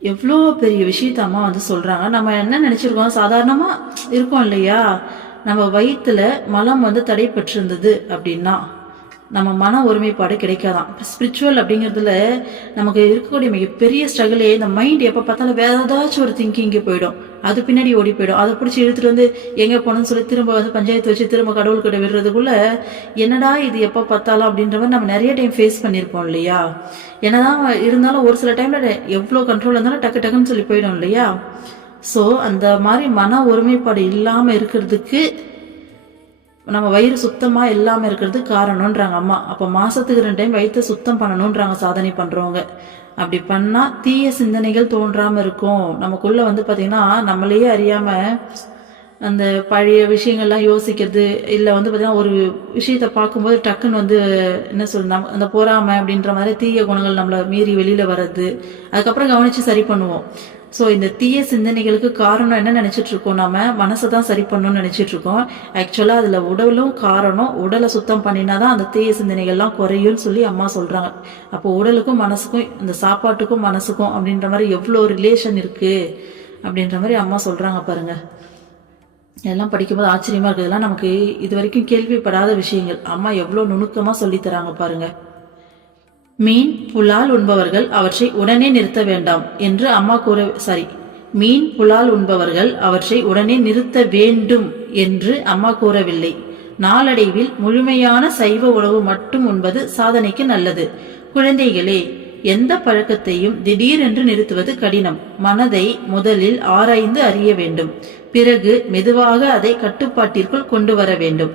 எவ்வளோ பெரிய விஷயத்த அம்மா வந்து சொல்றாங்க. நம்ம என்ன நினைச்சிருக்கோம், சாதாரணமா இருக்கோம் இல்லையா, நம்ம வயிற்றுல மலம் வந்து தடைப்பட்டிருந்தது அப்படின்னா நம்ம மன ஒருமைப்பாடு கிடைக்காதான். ஸ்பிரிச்சுவல் அப்படிங்கிறதுல நமக்கு இருக்கக்கூடிய மிகப்பெரிய ஸ்ட்ரகிளே இந்த மைண்ட் எப்போ பார்த்தாலும் வேற ஏதாச்சும் ஒரு திங்கிங்கே போயிடும், அது பின்னாடி ஓடி போயிடும். அதை பிடிச்சி இழுத்துட்டு வந்து எங்கே போகணும்னு சொல்லி திரும்ப வந்து பஞ்சாயத்து வச்சு திரும்ப கடவுள்கிட்ட விடுறதுக்குள்ள என்னடா இது எப்போ பார்த்தாலும் அப்படின்ற மாதிரி நம்ம நிறைய டைம் ஃபேஸ் பண்ணியிருப்போம் இல்லையா. என்னதான் இருந்தாலும் ஒரு சில டைம்ல எவ்வளோ கண்ட்ரோல் இருந்தாலும் டக்கு டக்குன்னு சொல்லி போயிடும் இல்லையா. ஸோ அந்த மாதிரி மன ஒருமைப்பாடு இல்லாமல் இருக்கிறதுக்கு நம்ம வயிறு சுத்தமாக இல்லாமல் இருக்கிறது காரணம்ன்றாங்க அம்மா. அப்போ மாதத்துக்கு 2 டைம் வயிற்றை சுத்தம் பண்ணணுன்றாங்க சாதனை பண்ணுறவங்க. அப்படி பண்ணால் தீய சிந்தனைகள் தோன்றாமல் இருக்கும். நமக்குள்ளே வந்து பார்த்திங்கன்னா நம்மளையே அறியாமல் அந்த பழைய விஷயங்கள்லாம் யோசிக்கிறது, இல்லை வந்து பார்த்திங்கன்னா ஒரு விஷயத்தை பார்க்கும்போது டக்குன்னு வந்து என்ன சொல்லணும், அந்த பொறாமை அப்படின்ற மாதிரி தீய குணங்கள் நம்மளை மீறி வெளியில் வர்றது, அதுக்கப்புறம் கவனித்து சரி பண்ணுவோம். ஸோ இந்த தீய சிந்தனைகளுக்கு காரணம் என்ன நினச்சிட்டு இருக்கோம், நம்ம மனசை தான் சரி பண்ணணும்னு நினச்சிட்டு இருக்கோம். ஆக்சுவலாக அதில் உடலும் காரணம். உடலை சுத்தம் பண்ணினா தான் அந்த தீய சிந்தனைகள்லாம் குறையும்னு சொல்லி அம்மா சொல்கிறாங்க. அப்போ உடலுக்கும் மனசுக்கும், இந்த சாப்பாட்டுக்கும் மனசுக்கும் அப்படின்ற மாதிரி எவ்வளோ ரிலேஷன் இருக்குது அப்படின்ற மாதிரி அம்மா சொல்கிறாங்க பாருங்கள். இதெல்லாம் படிக்கும்போது ஆச்சரியமாக இருக்குது. இதெல்லாம் நமக்கு இது வரைக்கும் கேள்விப்படாத விஷயங்கள் அம்மா எவ்வளோ நுணுக்கமாக சொல்லித்தராங்க பாருங்கள். மீன் புலால் உண்பவர்கள் அவற்றை உடனே நிறுத்த வேண்டாம் என்று அம்மா மீன் புலால் உண்பவர்கள் அவற்றை உடனே நிறுத்த வேண்டும் என்று அம்மா கூறவில்லை. நாளடைவில் முழுமையான சைவ உணவு மட்டும் உண்பது சாதனைக்கு நல்லது. குழந்தைகளே, எந்த பழக்கத்தையும் திடீரென்று நிறுத்துவது கடினம். மனதை முதலில் ஆராய்ந்து அறிய வேண்டும். பிறகு மெதுவாக அதை கட்டுப்பாட்டிற்குள் கொண்டு வர வேண்டும்.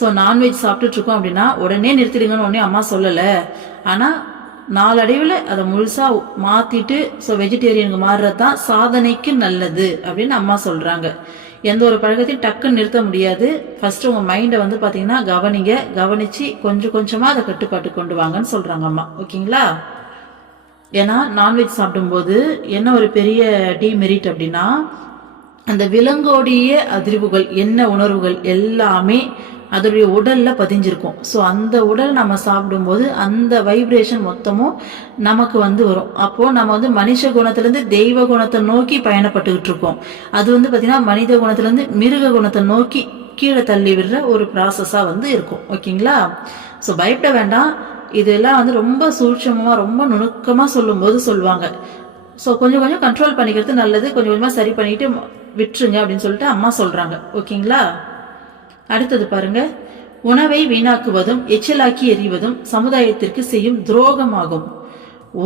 ஸோ நான்வெஜ் சாப்பிட்டுட்டு இருக்கோம் அப்படின்னா உடனே நிறுத்திடுங்கன்னு உடனே அம்மா சொல்லலை. ஆனால் நாளடைவில் அதை முழுசா மாத்திட்டு ஸோ வெஜிடேரியனுக்கு மாறுறது தான் சாதனைக்கு நல்லது அப்படின்னு அம்மா சொல்றாங்க. எந்த ஒரு பழக்கத்தையும் டக்குன்னு நிறுத்த முடியாது. ஃபர்ஸ்ட் உங்க மைண்டை வந்து பாத்தீங்கன்னா கவனிச்சு கொஞ்சம் கொஞ்சமா அதை கட்டுப்பாட்டு கொண்டு வாங்கன்னு சொல்றாங்க அம்மா. ஓகேங்களா? ஏன்னா நான்வெஜ் சாப்பிடும்போது என்ன ஒரு பெரிய டிமெரிட் அப்படின்னா, அந்த விலங்கோடைய அதிர்வுகள் என்ன உணர்வுகள் எல்லாமே அதோடைய உடல்ல பதிஞ்சிருக்கும். ஸோ அந்த உடல் நம்ம சாப்பிடும்போது அந்த வைப்ரேஷன் மொத்தமும் நமக்கு வந்து வரும். அப்போ நம்ம வந்து மனுஷ குணத்திலிருந்து தெய்வ குணத்தை நோக்கி பயணப்பட்டுக்கிட்டு இருக்கோம். அது வந்து பாத்தீங்கன்னா மனித குணத்திலிருந்து மிருக குணத்தை நோக்கி கீழே தள்ளி விடுற ஒரு ப்ராசஸா வந்து இருக்கும். ஓகேங்களா? ஸோ பயப்பட வேண்டாம். இதெல்லாம் வந்து ரொம்ப சூட்சமா ரொம்ப நுணுக்கமா சொல்லும் போது சொல்லுவாங்க. ஸோ கொஞ்சம் கொஞ்சம் கண்ட்ரோல் பண்ணிக்கிறது நல்லது. கொஞ்சம் கொஞ்சமா சரி பண்ணிட்டு விட்டுருங்க அப்படின்னு சொல்லிட்டு அம்மா சொல்றாங்க. ஓகேங்களா? அடுத்தது பாருங்க, உணவை வீணாக்குவதும் எச்சிலாக்கி எறிவதும் சமுதாயத்திற்கு செய்யும் துரோகமாகும்.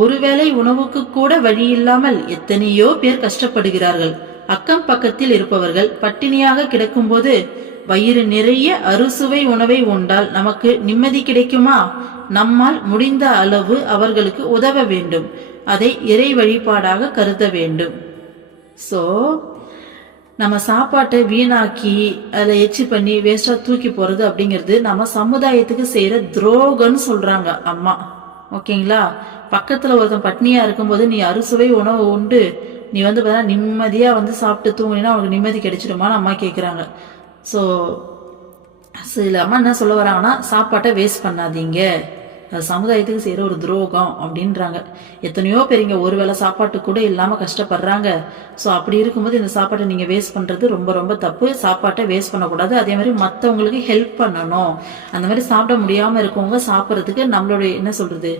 ஒருவேளை உணவுக்கு கூட வழி இல்லாமல் எத்தனையோ பேர் கஷ்டப்படுகிறார்கள். அக்கம் பக்கத்தில் இருப்பவர்கள் பட்டினியாக கிடக்கும் போது வயிறு நிறைய அறுசுவை உணவை உண்டால் நமக்கு நிம்மதி கிடைக்குமா? நம்மால் முடிந்த அளவு அவர்களுக்கு உதவ வேண்டும். அதை இறை வழிபாடாக கருத வேண்டும். சோ நம்ம சாப்பாட்டை வீணாக்கி அதில் எச்சி பண்ணி வேஸ்டா தூக்கி போறது அப்படிங்கிறது நம்ம சமுதாயத்துக்கு செய்யற துரோகம்னு சொல்றாங்க அம்மா. ஓகேங்களா? பக்கத்துல ஒருத்தன் பட்னியா இருக்கும்போது நீ அறுசுவை உணவு உண்டு நீ வந்து பார்த்தா நிம்மதியா வந்து சாப்பிட்டு தூங்கினா அவனுக்கு நிம்மதி கிடைச்சிடுமான்னு அம்மா கேட்குறாங்க. ஸோ சில அம்மா என்ன சொல்ல வராங்கன்னா, சாப்பாட்டை வேஸ்ட் பண்ணாதீங்க, அது சமுதாயத்துக்கு செய்யற ஒரு துரோகம் அப்படின்றாங்க. எத்தனையோ பேர் இங்க ஒருவேளை சாப்பாட்டு கூட இல்லாம கஷ்டப்படுறாங்க. ஸோ அப்படி இருக்கும்போது இந்த சாப்பாட்டை நீங்க வேஸ்ட் பண்றது ரொம்ப ரொம்ப தப்பு. சாப்பாட்டை வேஸ்ட் பண்ணக்கூடாது. அதே மாதிரி மற்றவங்களுக்கு ஹெல்ப் பண்ணணும். அந்த மாதிரி சாப்பிட முடியாம இருக்கவங்க சாப்பிட்றதுக்கு நம்மளுடைய என்ன சொல்றது,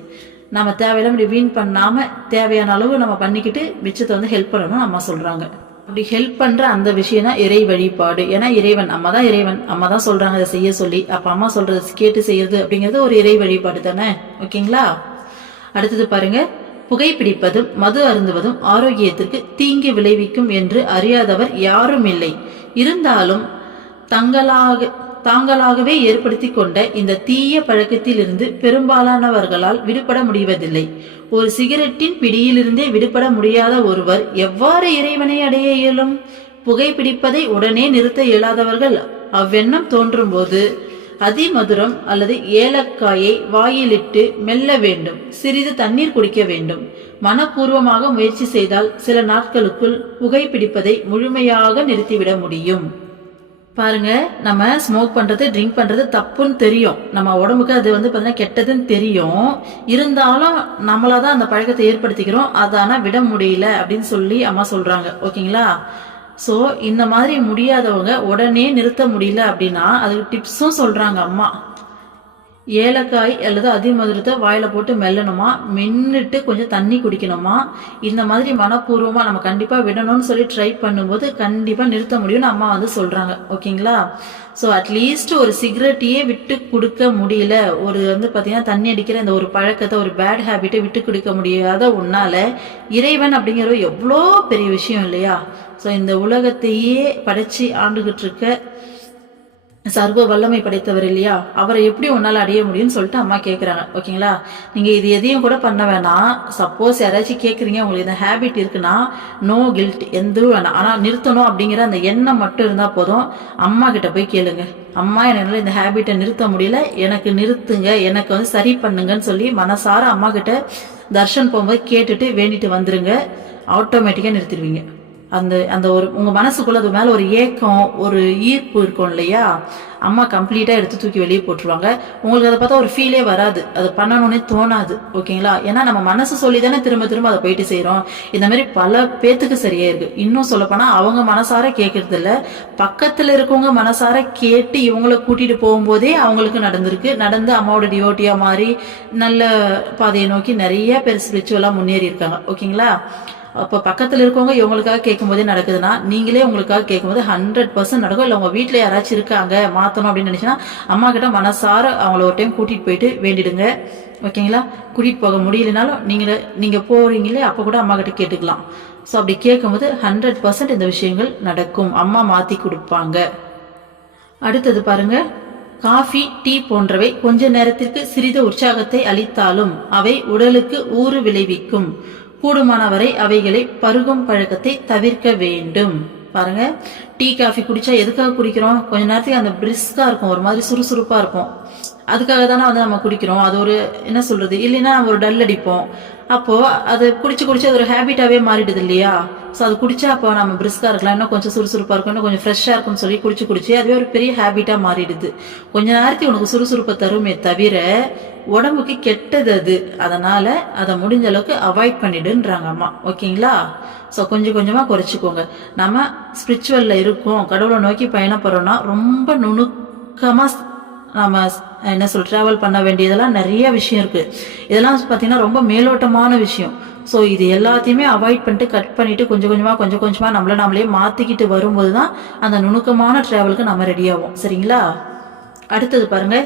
நம்ம தேவையில்லாம வீண் பண்ணாம தேவையான அளவு நம்ம பண்ணிக்கிட்டு மிச்சத்தை வந்து ஹெல்ப் பண்ணணும் அம்மா சொல்றாங்க. அப்படி ஹெல்ப் பண்ற அந்த விஷயம் தான் இறை வழிபாடு. ஏன்னா இறைவன் அம்மா தான், இறைவன் அம்மா தான் சொல்றாங்க அதை செய்ய சொல்லி. அப்ப அம்மா சொல்றது கேட்டு செய்யறது அப்படிங்கிறது ஒரு இறை வழிபாடு தானே. ஓகேங்களா? அடுத்தது பாருங்க, புகைப்பிடிப்பதும் மது அருந்துவதும் ஆரோக்கியத்திற்கு தீங்கு விளைவிக்கும் என்று அறியாதவர் யாரும் இல்லை. இருந்தாலும் தாங்களாகவே ஏற்படுத்தி கொண்ட இந்த தீய பழக்கத்தில் இருந்து பெரும்பாலானவர்களால் விடுபட முடிவதில்லை. ஒரு சிகரெட்டின் பிடியிலிருந்தே விடுபட முடியாத ஒருவர் எவ்வாறு இறைவனை அடைய இயலும்? புகைப்பிடிப்பதை உடனே நிறுத்த இயலாதவர்கள் அவ்வெண்ணம் தோன்றும் போது அதிமதுரம் அல்லது ஏலக்காயை வாயிலிட்டு மெல்ல வேண்டும். சிறிது தண்ணீர் குடிக்க வேண்டும். மனப்பூர்வமாக முயற்சி செய்தால் சில நாட்களுக்குள் புகைப்பிடிப்பதை முழுமையாக நிறுத்திவிட முடியும். பாருங்க, நம்ம ஸ்மோக் பண்றது ட்ரிங்க் பண்றது தப்புன்னு தெரியும். நம்ம உடம்புக்கு அது வந்து பாத்தீங்கன்னா கெட்டதுன்னு தெரியும். இருந்தாலும் நம்மளாதான் அந்த பழக்கத்தை ஏற்படுத்திக்கிறோம். அதான விட முடியல அப்படின்னு சொல்லி அம்மா சொல்றாங்க. ஓகேங்களா? சோ இந்த மாதிரி முடியாதவங்க உடனே நிறுத்த முடியல அப்படின்னா அதுக்கு டிப்ஸும் சொல்றாங்க அம்மா. ஏலக்காய் அல்லது அதிமதுரத்தை வாயில போட்டு மெல்லணுமா, மென்னுட்டு கொஞ்சம் தண்ணி குடிக்கணுமா. இந்த மாதிரி மனப்பூர்வமா நம்ம கண்டிப்பா விடணும்னு சொல்லி ட்ரை பண்ணும்போது கண்டிப்பா நிறுத்த முடியும்னு அம்மா வந்து சொல்றாங்க. ஓகேங்களா? ஸோ அட்லீஸ்ட் ஒரு சிகரெட்டையே விட்டு கொடுக்க முடியல, ஒரு வந்து பாத்தீங்கன்னா தண்ணி அடிக்கிற இந்த ஒரு பழக்கத்தை, ஒரு பேட் ஹேபிட்டை விட்டு கொடுக்க முடியாத உன்னால இறைவன் அப்படிங்கிற எவ்வளோ பெரிய விஷயம் இல்லையா? ஸோ இந்த உலகத்தையே படைச்சு ஆண்டுகிட்டு இருக்க சர்வ வல்லமை படைத்தவர் இல்லையா? அவரை எப்படி உன்னால அடைய முடியும்னு சொல்லிட்டு அம்மா கேட்கறாங்க. ஓகேங்களா? நீங்க இது எதையும் கூட பண்ண வேணாம். சப்போஸ் யாராச்சும் கேட்குறீங்க, உங்களுக்கு இந்த ஹேபிட் இருக்குன்னா நோ கில்ட், எதுவும் வேணாம். ஆனா நிறுத்தணும் அப்படிங்கிற அந்த எண்ணம் மட்டும் இருந்தா போதும். அம்மா கிட்ட போய் கேளுங்க, அம்மா என்னால இந்த ஹேபிட்டை நிறுத்த முடியல, எனக்கு நிறுத்துங்க, எனக்கு வந்து சரி பண்ணுங்கன்னு சொல்லி மனசார அம்மா கிட்ட தர்ஷன் போகும்போது கேட்டுட்டு வேண்டிட்டு வந்துருங்க. ஆட்டோமேட்டிக்கா நிறுத்திடுவீங்க. அந்த அந்த ஒரு உங்க மனசுக்குள்ள அது மேல ஒரு ஏக்கம், ஒரு ஈர்ப்பு இருக்கும் இல்லையா? அம்மா கம்ப்ளீட்டா எடுத்து தூக்கி வெளியே போட்டுருவாங்க. உங்களுக்கு அதை பார்த்தா ஒரு ஃபீலே வராது, அது பண்ணணும்னே தோணாது. ஓகேங்களா? ஏன்னா நம்ம மனசு சொல்லி தானே திரும்ப திரும்ப அதை போயிட்டு செய்யறோம். இந்த மாதிரி பல பேத்துக்கு சரியா இருக்கு. இன்னும் சொல்ல போனா அவங்க மனசார கேட்கறது இல்ல, பக்கத்துல இருக்கவங்க மனசார கேட்டு இவங்களை கூட்டிட்டு போகும்போதே அவங்களுக்கு நடந்து அம்மாவோட டியோட்டியா மாறி நல்ல பாதையை நோக்கி நிறைய பேர் ஸ்பிரிச்சுவலா முன்னேறி இருக்காங்க. ஓகேங்களா? அப்போ பக்கத்தில் இருக்கவங்க இவங்களுக்காக கேட்கும் போதே நடக்குதுன்னா நீங்களே உங்களுக்காக கேட்கும்போது 100% நடக்கும். இல்லை உங்கள் வீட்டில் யாராச்சும் இருக்காங்க மாற்றணும் அப்படின்னு நினச்சின்னா அம்மா கிட்ட மனசார அவங்கள ஒரு டைம் கூட்டிகிட்டு போயிட்டு வேண்டிடுங்க. ஓகேங்களா? கூட்டிகிட்டு போக முடியலனாலும் நீங்கள் போகிறீங்களே அப்போ கூட அம்மா கிட்ட கேட்டுக்கலாம். ஸோ அப்படி கேட்கும்போது 100% இந்த விஷயங்கள் நடக்கும். அம்மா மாற்றி கொடுப்பாங்க. அடுத்தது பாருங்க, காஃபி டீ போன்றவை கொஞ்ச நேரத்திற்கு சிறிது உற்சாகத்தை அளித்தாலும் அவை உடலுக்கு ஊறு விளைவிக்கும். கூடுமானவரை அவைகளை பருகும் பழக்கத்தை தவிர்க்க வேண்டும். பாருங்க, டீ காஃபி குடிச்சா எதுக்காக குடிக்கிறோம்? கொஞ்ச நேரத்துக்கு அந்த பிரிஸ்கா இருக்கும், ஒரு மாதிரி சுறுசுறுப்பா இருக்கும். அதுக்காக தானே வந்து நம்ம குடிக்கிறோம். அது ஒரு என்ன சொல்றது, இல்லைன்னா நம்ம ஒரு டல் அடிப்போம். அப்போ அது குடிச்சு அது ஒரு ஹேபிட்டாவே மாறிடுது இல்லையா? ஸோ அது குடிச்சா அப்போ நம்ம பிரிஸ்கா இருக்கலாம், இன்னும் கொஞ்சம் சுறுசுறுப்பா இருக்கும், இன்னும் கொஞ்சம் ஃப்ரெஷ்ஷா இருக்கும்னு சொல்லி குடிச்சு அதுவே ஒரு பெரிய ஹேபிட்டா மாறிடுது. கொஞ்ச நேரத்துக்கு உனக்கு சுறுசுறுப்பை தருமே தவிர உடம்புக்கு கெட்டது. அதனால அதை முடிஞ்ச அளவுக்கு அவாய்ட் பண்ணிடுன்றாங்க அம்மா. ஓகேங்களா? ஸோ கொஞ்சம் கொஞ்சமாக குறைச்சிக்கோங்க. நம்ம ஸ்பிரிச்சுவலில் இருக்கோம், கடவுளை நோக்கி பயணப்படுறோம்னா ரொம்ப நுணுக்கமாக நம்ம என்ன ட்ராவல் பண்ண வேண்டியதெல்லாம் நிறைய விஷயம் இருக்குது. இதெல்லாம் பார்த்தீங்கன்னா ரொம்ப மேலோட்டமான விஷயம். ஸோ இது எல்லாத்தையுமே அவாய்ட் பண்ணிட்டு கட் பண்ணிவிட்டு கொஞ்சம் கொஞ்சமாக நம்மளே மாற்றிக்கிட்டு வரும்போது தான் அந்த நுணுக்கமான ட்ராவலுக்கு நம்ம ரெடியாகும். சரிங்களா? அடுத்தது பாருங்க,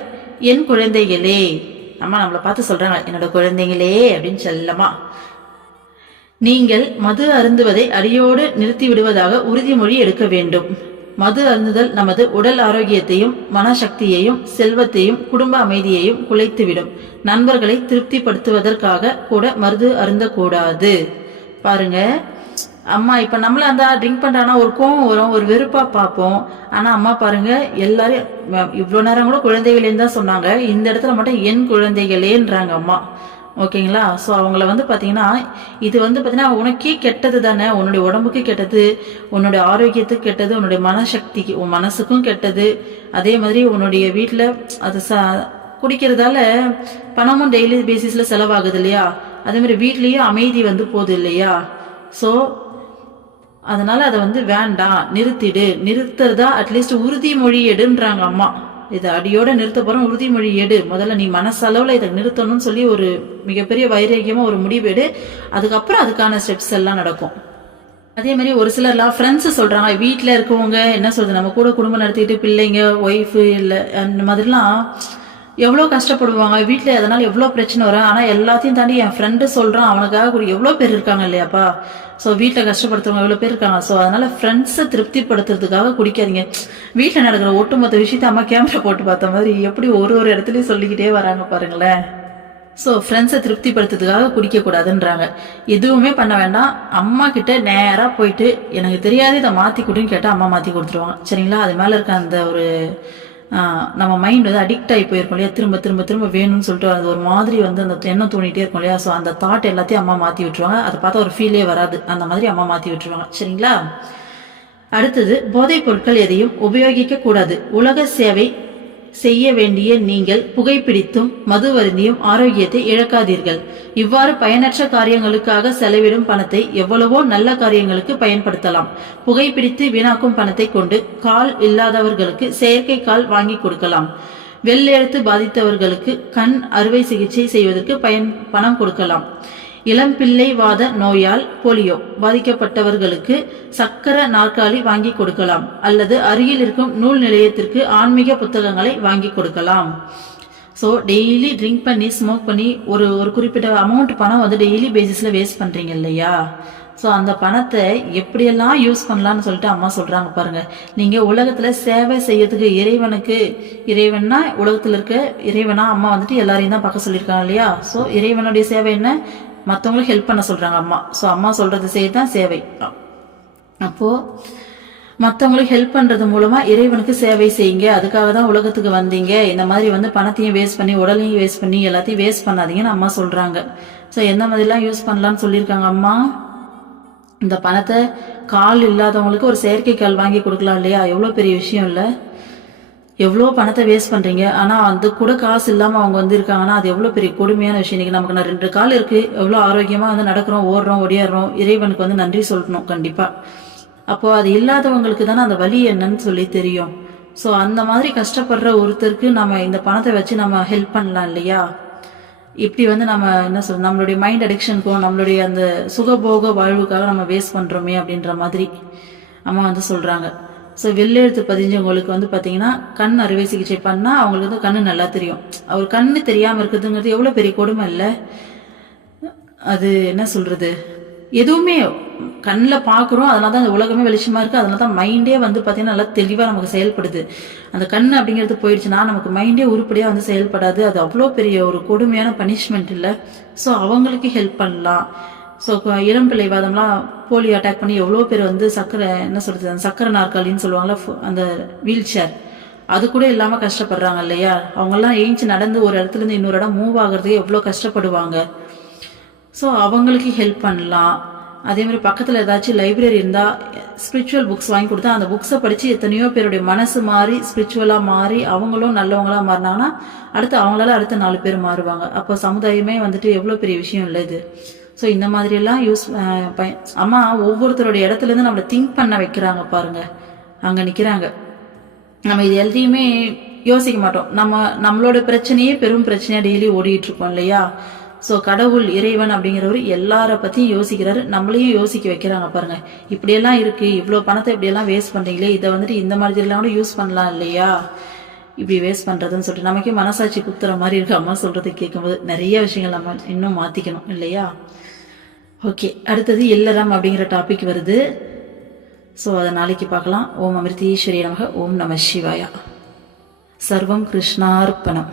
என் குழந்தைகளே. அம்மா நம்மளை பார்த்து சொல்கிறாங்க, என்னோட குழந்தைங்களே அப்படின்னு செல்லமா. நீங்கள் மது அருந்துவதை அடியோடு நிறுத்தி விடுவதாக உறுதிமொழி எடுக்க வேண்டும். மது அருந்துதல் நமது உடல் ஆரோக்கியத்தையும் மனசக்தியையும் செல்வத்தையும் குடும்ப அமைதியையும் குலைத்துவிடும். நண்பர்களை திருப்திப்படுத்துவதற்காக கூட மது அருந்தக்கூடாது. பாருங்க, அம்மா இப்ப நம்மள அந்த ட்ரிங்க் பண்றானா ஒரு கோவம் வரும், ஒரு வெறுப்பா பார்ப்போம். ஆனா அம்மா பாருங்க, எல்லாரும் இவ்வளவு நேரம் கூட குழந்தைகளேன்னு தான் சொன்னாங்க, இந்த இடத்துல மட்டும் என் குழந்தைகளேன்றாங்க அம்மா. ஓகேங்களா? ஸோ அவங்கள வந்து பார்த்தீங்கன்னா இது வந்து பார்த்தீங்கன்னா உனக்கே கெட்டது தானே, உன்னுடைய உடம்புக்கு கெட்டது, உன்னுடைய ஆரோக்கியத்துக்கு கெட்டது, உன்னுடைய மனசக்திக்கு உன் மனசுக்கும் கெட்டது. அதே மாதிரி உன்னுடைய வீட்டில் அது குடிக்கிறதால பணமும் டெய்லி பேசிஸில் செலவாகுது இல்லையா? அதே மாதிரி வீட்லேயும் அமைதி வந்து போகுது இல்லையா? ஸோ அதனால அதை வந்து வேண்டாம், நிறுத்துறதா அட்லீஸ்ட் உறுதிமொழி எடுன்றாங்க அம்மா. இதை அடியோட நிறுத்த போறோம், உறுதிமொழி எடு. முதல்ல நீ மனசளவுல இதை நிறுத்தணும்னு சொல்லி ஒரு மிகப்பெரிய வைராக்கியமா ஒரு முடிவு எடு. அதுக்கப்புறம் அதுக்கான ஸ்டெப்ஸ் எல்லாம் நடக்கும். அதே மாதிரி ஒரு சிலர்லாம் ஃப்ரெண்ட்ஸ் சொல்றாங்க, வீட்டில் இருக்கவங்க என்ன சொல்றது, நம்ம கூட குடும்பம் நடத்திட்டு பிள்ளைங்க ஒய்ஃபு இல்லை அந்த மாதிரிலாம் எவ்வளோ கஷ்டப்படுவாங்க வீட்டில், அதனால எவ்வளோ பிரச்சனை வரும். ஆனால் எல்லாத்தையும் தாண்டி என் ஃப்ரெண்டு சொல்கிறான், அவனுக்காக கூட எவ்வளோ பேர் இருக்காங்க இல்லையாப்பா? ஸோ வீட்டில் கஷ்டப்படுத்துறவங்க எவ்வளோ பேர் இருக்காங்க. ஸோ அதனால ஃப்ரெண்ட்ஸை திருப்திப்படுத்துறதுக்காக குடிக்காதீங்க. வீட்டில் நடக்கிற ஒட்டுமொத்த விஷயத்த அம்மா கேமரா போட்டு பார்த்த மாதிரி எப்படி ஒரு இடத்துலையும் சொல்லிக்கிட்டே வராங்க பாருங்களேன். ஸோ ஃப்ரெண்ட்ஸை திருப்திப்படுத்துறதுக்காக குடிக்கக்கூடாதுன்றாங்க. எதுவுமே பண்ண வேண்டாம், அம்மா கிட்ட நேராக போயிட்டு எனக்கு தெரியாது இதை மாற்றி கொடுன்னு கேட்டால் அம்மா மாற்றி கொடுத்துருவாங்க. சரிங்களா? அது மேலே இருக்க அந்த ஒரு நம்ம மைண்ட் வந்து அடிக்ட் ஆகி போயிருக்கோம் இல்லையா? திரும்ப வேணும்னு சொல்லிட்டு அது ஒரு மாதிரி வந்து அந்த எண்ணம் தோணிட்டே இருக்கும் இல்லையா? ஸோ அந்த தாட் எல்லாத்தையும் அம்மா மாற்றி விட்டுருவாங்க. அதை பார்த்தா ஒரு ஃபீலே வராது, அந்த மாதிரி அம்மா மாற்றி விட்டுருவாங்க. சரிங்களா? அடுத்தது, போதைப் பொருட்கள் எதையும் உபயோகிக்க கூடாது. உலக சேவை செய்ய வேண்டிய நீங்கள் புகைப்பிடித்தும் மது வருந்தியும் ஆரோக்கியத்தை இழக்காதீர்கள். இவ்வாறு பயனற்ற காரியங்களுக்காக செலவிடும் பணத்தை எவ்வளவோ நல்ல காரியங்களுக்கு பயன்படுத்தலாம். புகைப்பிடித்து வீணாக்கும் பணத்தை கொண்டு கால் இல்லாதவர்களுக்கு செயற்கை கால் வாங்கி கொடுக்கலாம். வெள்ளெழுத்து பாதித்தவர்களுக்கு கண் அறுவை சிகிச்சை செய்வதற்கு பணம் கொடுக்கலாம். இளம்பிள்ளை வாத நோயால் போலியோ பாதிக்கப்பட்டவர்களுக்கு சக்கர நாற்காலி வாங்கி கொடுக்கலாம். அல்லது அருகில் இருக்கும் நூல் நிலையத்திற்கு ஆன்மீக புத்தகங்களை வாங்கி கொடுக்கலாம். ஸோ டெய்லி ட்ரிங்க் பண்ணி ஸ்மோக் பண்ணி ஒரு குறிப்பிட்ட அமௌண்ட் பணம் வந்து டெய்லி பேசிஸில் வேஸ்ட் பண்ணுறீங்க இல்லையா? ஸோ அந்த பணத்தை எப்படியெல்லாம் யூஸ் பண்ணலான்னு சொல்லிட்டு அம்மா சொல்கிறாங்க பாருங்க. நீங்கள் உலகத்தில் சேவை செய்யறதுக்கு இறைவன்னா உலகத்தில் இருக்க இறைவனா அம்மா வந்துட்டு எல்லாரையும் தான் பார்க்க சொல்லியிருக்காங்க இல்லையா? ஸோ இறைவனுடைய சேவை என்ன? மற்றவங்களுக்கு ஹெல்ப் பண்ண சொல்கிறாங்க அம்மா. ஸோ அம்மா சொல்கிறது செய்யத்தான் சேவை. அப்போது மற்றவங்களுக்கு ஹெல்ப் பண்ணுறது மூலமாக இறைவனுக்கு சேவை செய்யுங்க. அதுக்காக தான் உலகத்துக்கு வந்தீங்க. இந்த மாதிரி வந்து பணத்தையும் வேஸ்ட் பண்ணி உடலையும் வேஸ்ட் பண்ணி எல்லாத்தையும் வேஸ்ட் பண்ணாதீங்கன்னு அம்மா சொல்கிறாங்க. ஸோ எந்த மாதிரிலாம் யூஸ் பண்ணலான்னு சொல்லியிருக்காங்க அம்மா? இந்த பணத்தை கால் இல்லாதவங்களுக்கு ஒரு செயற்கை கால் வாங்கி கொடுக்கலாம் இல்லையா? எவ்வளோ பெரிய விஷயம் இல்லை? எவ்வளோ பணத்தை வேஸ்ட் பண்ணுறீங்க. ஆனால் அது கூட காசு இல்லாமல் அவங்க வந்து இருக்காங்கன்னா அது எவ்வளோ பெரிய கொடுமையான விஷயம். இன்றைக்கி நமக்கு 2 கால் இருக்குது, எவ்வளோ ஆரோக்கியமாக வந்து நடக்கிறோம், ஓடுறோம், ஒடியாடுறோம். இறைவனுக்கு வந்து நன்றி சொல்லணும் கண்டிப்பாக. அப்போது அது இல்லாதவங்களுக்கு தானே அந்த வலி என்னன்னு சொல்லி தெரியும். ஸோ அந்த மாதிரி கஷ்டப்படுற ஒருத்தருக்கு நம்ம இந்த பணத்தை வச்சு நம்ம ஹெல்ப் பண்ணலாம் இல்லையா? இப்படி வந்து நம்ம என்ன சொல்றது, நம்மளுடைய மைண்ட் அடிக்ஷனுக்கும் நம்மளுடைய அந்த சுகபோக வாழ்வுக்காக நம்ம வேஸ்ட் பண்ணுறோமே அப்படின்ற மாதிரி அம்மா வந்து சொல்கிறாங்க. ஸோ வெள்ளெழுத்து பதிஞ்சவங்களுக்கு வந்து பார்த்தீங்கன்னா கண் அறுவை சிகிச்சை பண்ணால் அவங்களுக்கு வந்து கண்ணு நல்லா தெரியும். அவர் கண்ணு தெரியாமல் இருக்குதுங்கிறது எவ்வளோ பெரிய கொடுமை இல்லை? அது என்ன சொல்கிறது, எதுவுமே கண்ணில் பார்க்குறோம், அதனால தான் அந்த உலகமே வெளிச்சமாக இருக்குது. அதனால தான் மைண்டே வந்து பார்த்தீங்கன்னா நல்லா தெளிவாக நமக்கு செயல்படுது. அந்த கண் அப்படிங்கிறது போயிடுச்சுன்னா நமக்கு மைண்டே உருப்படியாக வந்து செயல்படாது. அது அவ்வளோ பெரிய ஒரு கொடுமையான பனிஷ்மெண்ட் இல்லை. ஸோ அவங்களுக்கு ஹெல்ப் பண்ணலாம். ஸோ இளம் பிள்ளை வாதம்லாம் போலியோ அட்டாக் பண்ணி எவ்வளோ பேர் வந்து சக்கரை என்ன சொல்கிறது, அந்த சக்கரை நாற்காலின்னு சொல்லுவாங்களா, அந்த வீல் சேர், அது கூட இல்லாமல் கஷ்டப்படுறாங்க இல்லையா? அவங்கெல்லாம் ஏஞ்சி நடந்து ஒரு இடத்துலேருந்து இன்னொரு இடம் மூவ் ஆகிறதுக்கு எவ்வளோ கஷ்டப்படுவாங்க. ஸோ அவங்களுக்கு ஹெல்ப் பண்ணலாம். அதே மாதிரி பக்கத்தில் ஏதாச்சும் லைப்ரரி இருந்தால் ஸ்பிரிச்சுவல் புக்ஸ் வாங்கி கொடுத்தா அந்த புக்ஸை படித்து எத்தனையோ பேருடைய மனசு மாறி ஸ்பிரிச்சுவலாக மாறி அவங்களும் நல்லவங்களாக மாறினாங்கன்னா அவங்களால அடுத்த 4 பேர் மாறுவாங்க. அப்போ சமுதாயமே வந்துட்டு எவ்வளோ பெரிய விஷயம் இல்லை இது. ஸோ இந்த மாதிரியெல்லாம் அம்மா ஒவ்வொருத்தருடைய இடத்துலேருந்து நம்மளை திங்க் பண்ண வைக்கிறாங்க பாருங்க. அங்கே நிற்கிறாங்க. நம்ம இது எல்லாத்தையுமே யோசிக்க மாட்டோம். நம்மளோட பிரச்சனையே பெரும் பிரச்சனையாக டெய்லி ஓடிட்டு இருக்கோம் இல்லையா? ஸோ கடவுள் இறைவன் அப்படிங்கிறவர் எல்லாரை பற்றியும் யோசிக்கிறாரு, நம்மளையும் யோசிக்க வைக்கிறாங்க பாருங்க. இப்படியெல்லாம் இருக்குது, இவ்வளோ பணத்தை இப்படியெல்லாம் வேஸ்ட் பண்ணுறீங்களே, இதை வந்துட்டு இந்த மாதிரிலாம் கூட யூஸ் பண்ணலாம் இல்லையா? இப்படி வேஸ்ட் பண்ணுறதுன்னு சொல்லிட்டு நமக்கே மனசாட்சி குத்துற மாதிரி இருக்கு அம்மா சொல்கிறது கேட்கும்போது. நிறைய விஷயங்கள் நம்ம இன்னும் மாற்றிக்கணும் இல்லையா? ஓகே, அடுத்தது இல்லறம் அப்படிங்கிற டாபிக் வருது. ஸோ அதை நாளைக்கு பார்க்கலாம். ஓம் அமிர்தீஸ்வரி நமக. ஓம் நம சிவாயா. சர்வம் கிருஷ்ணார்ப்பணம்.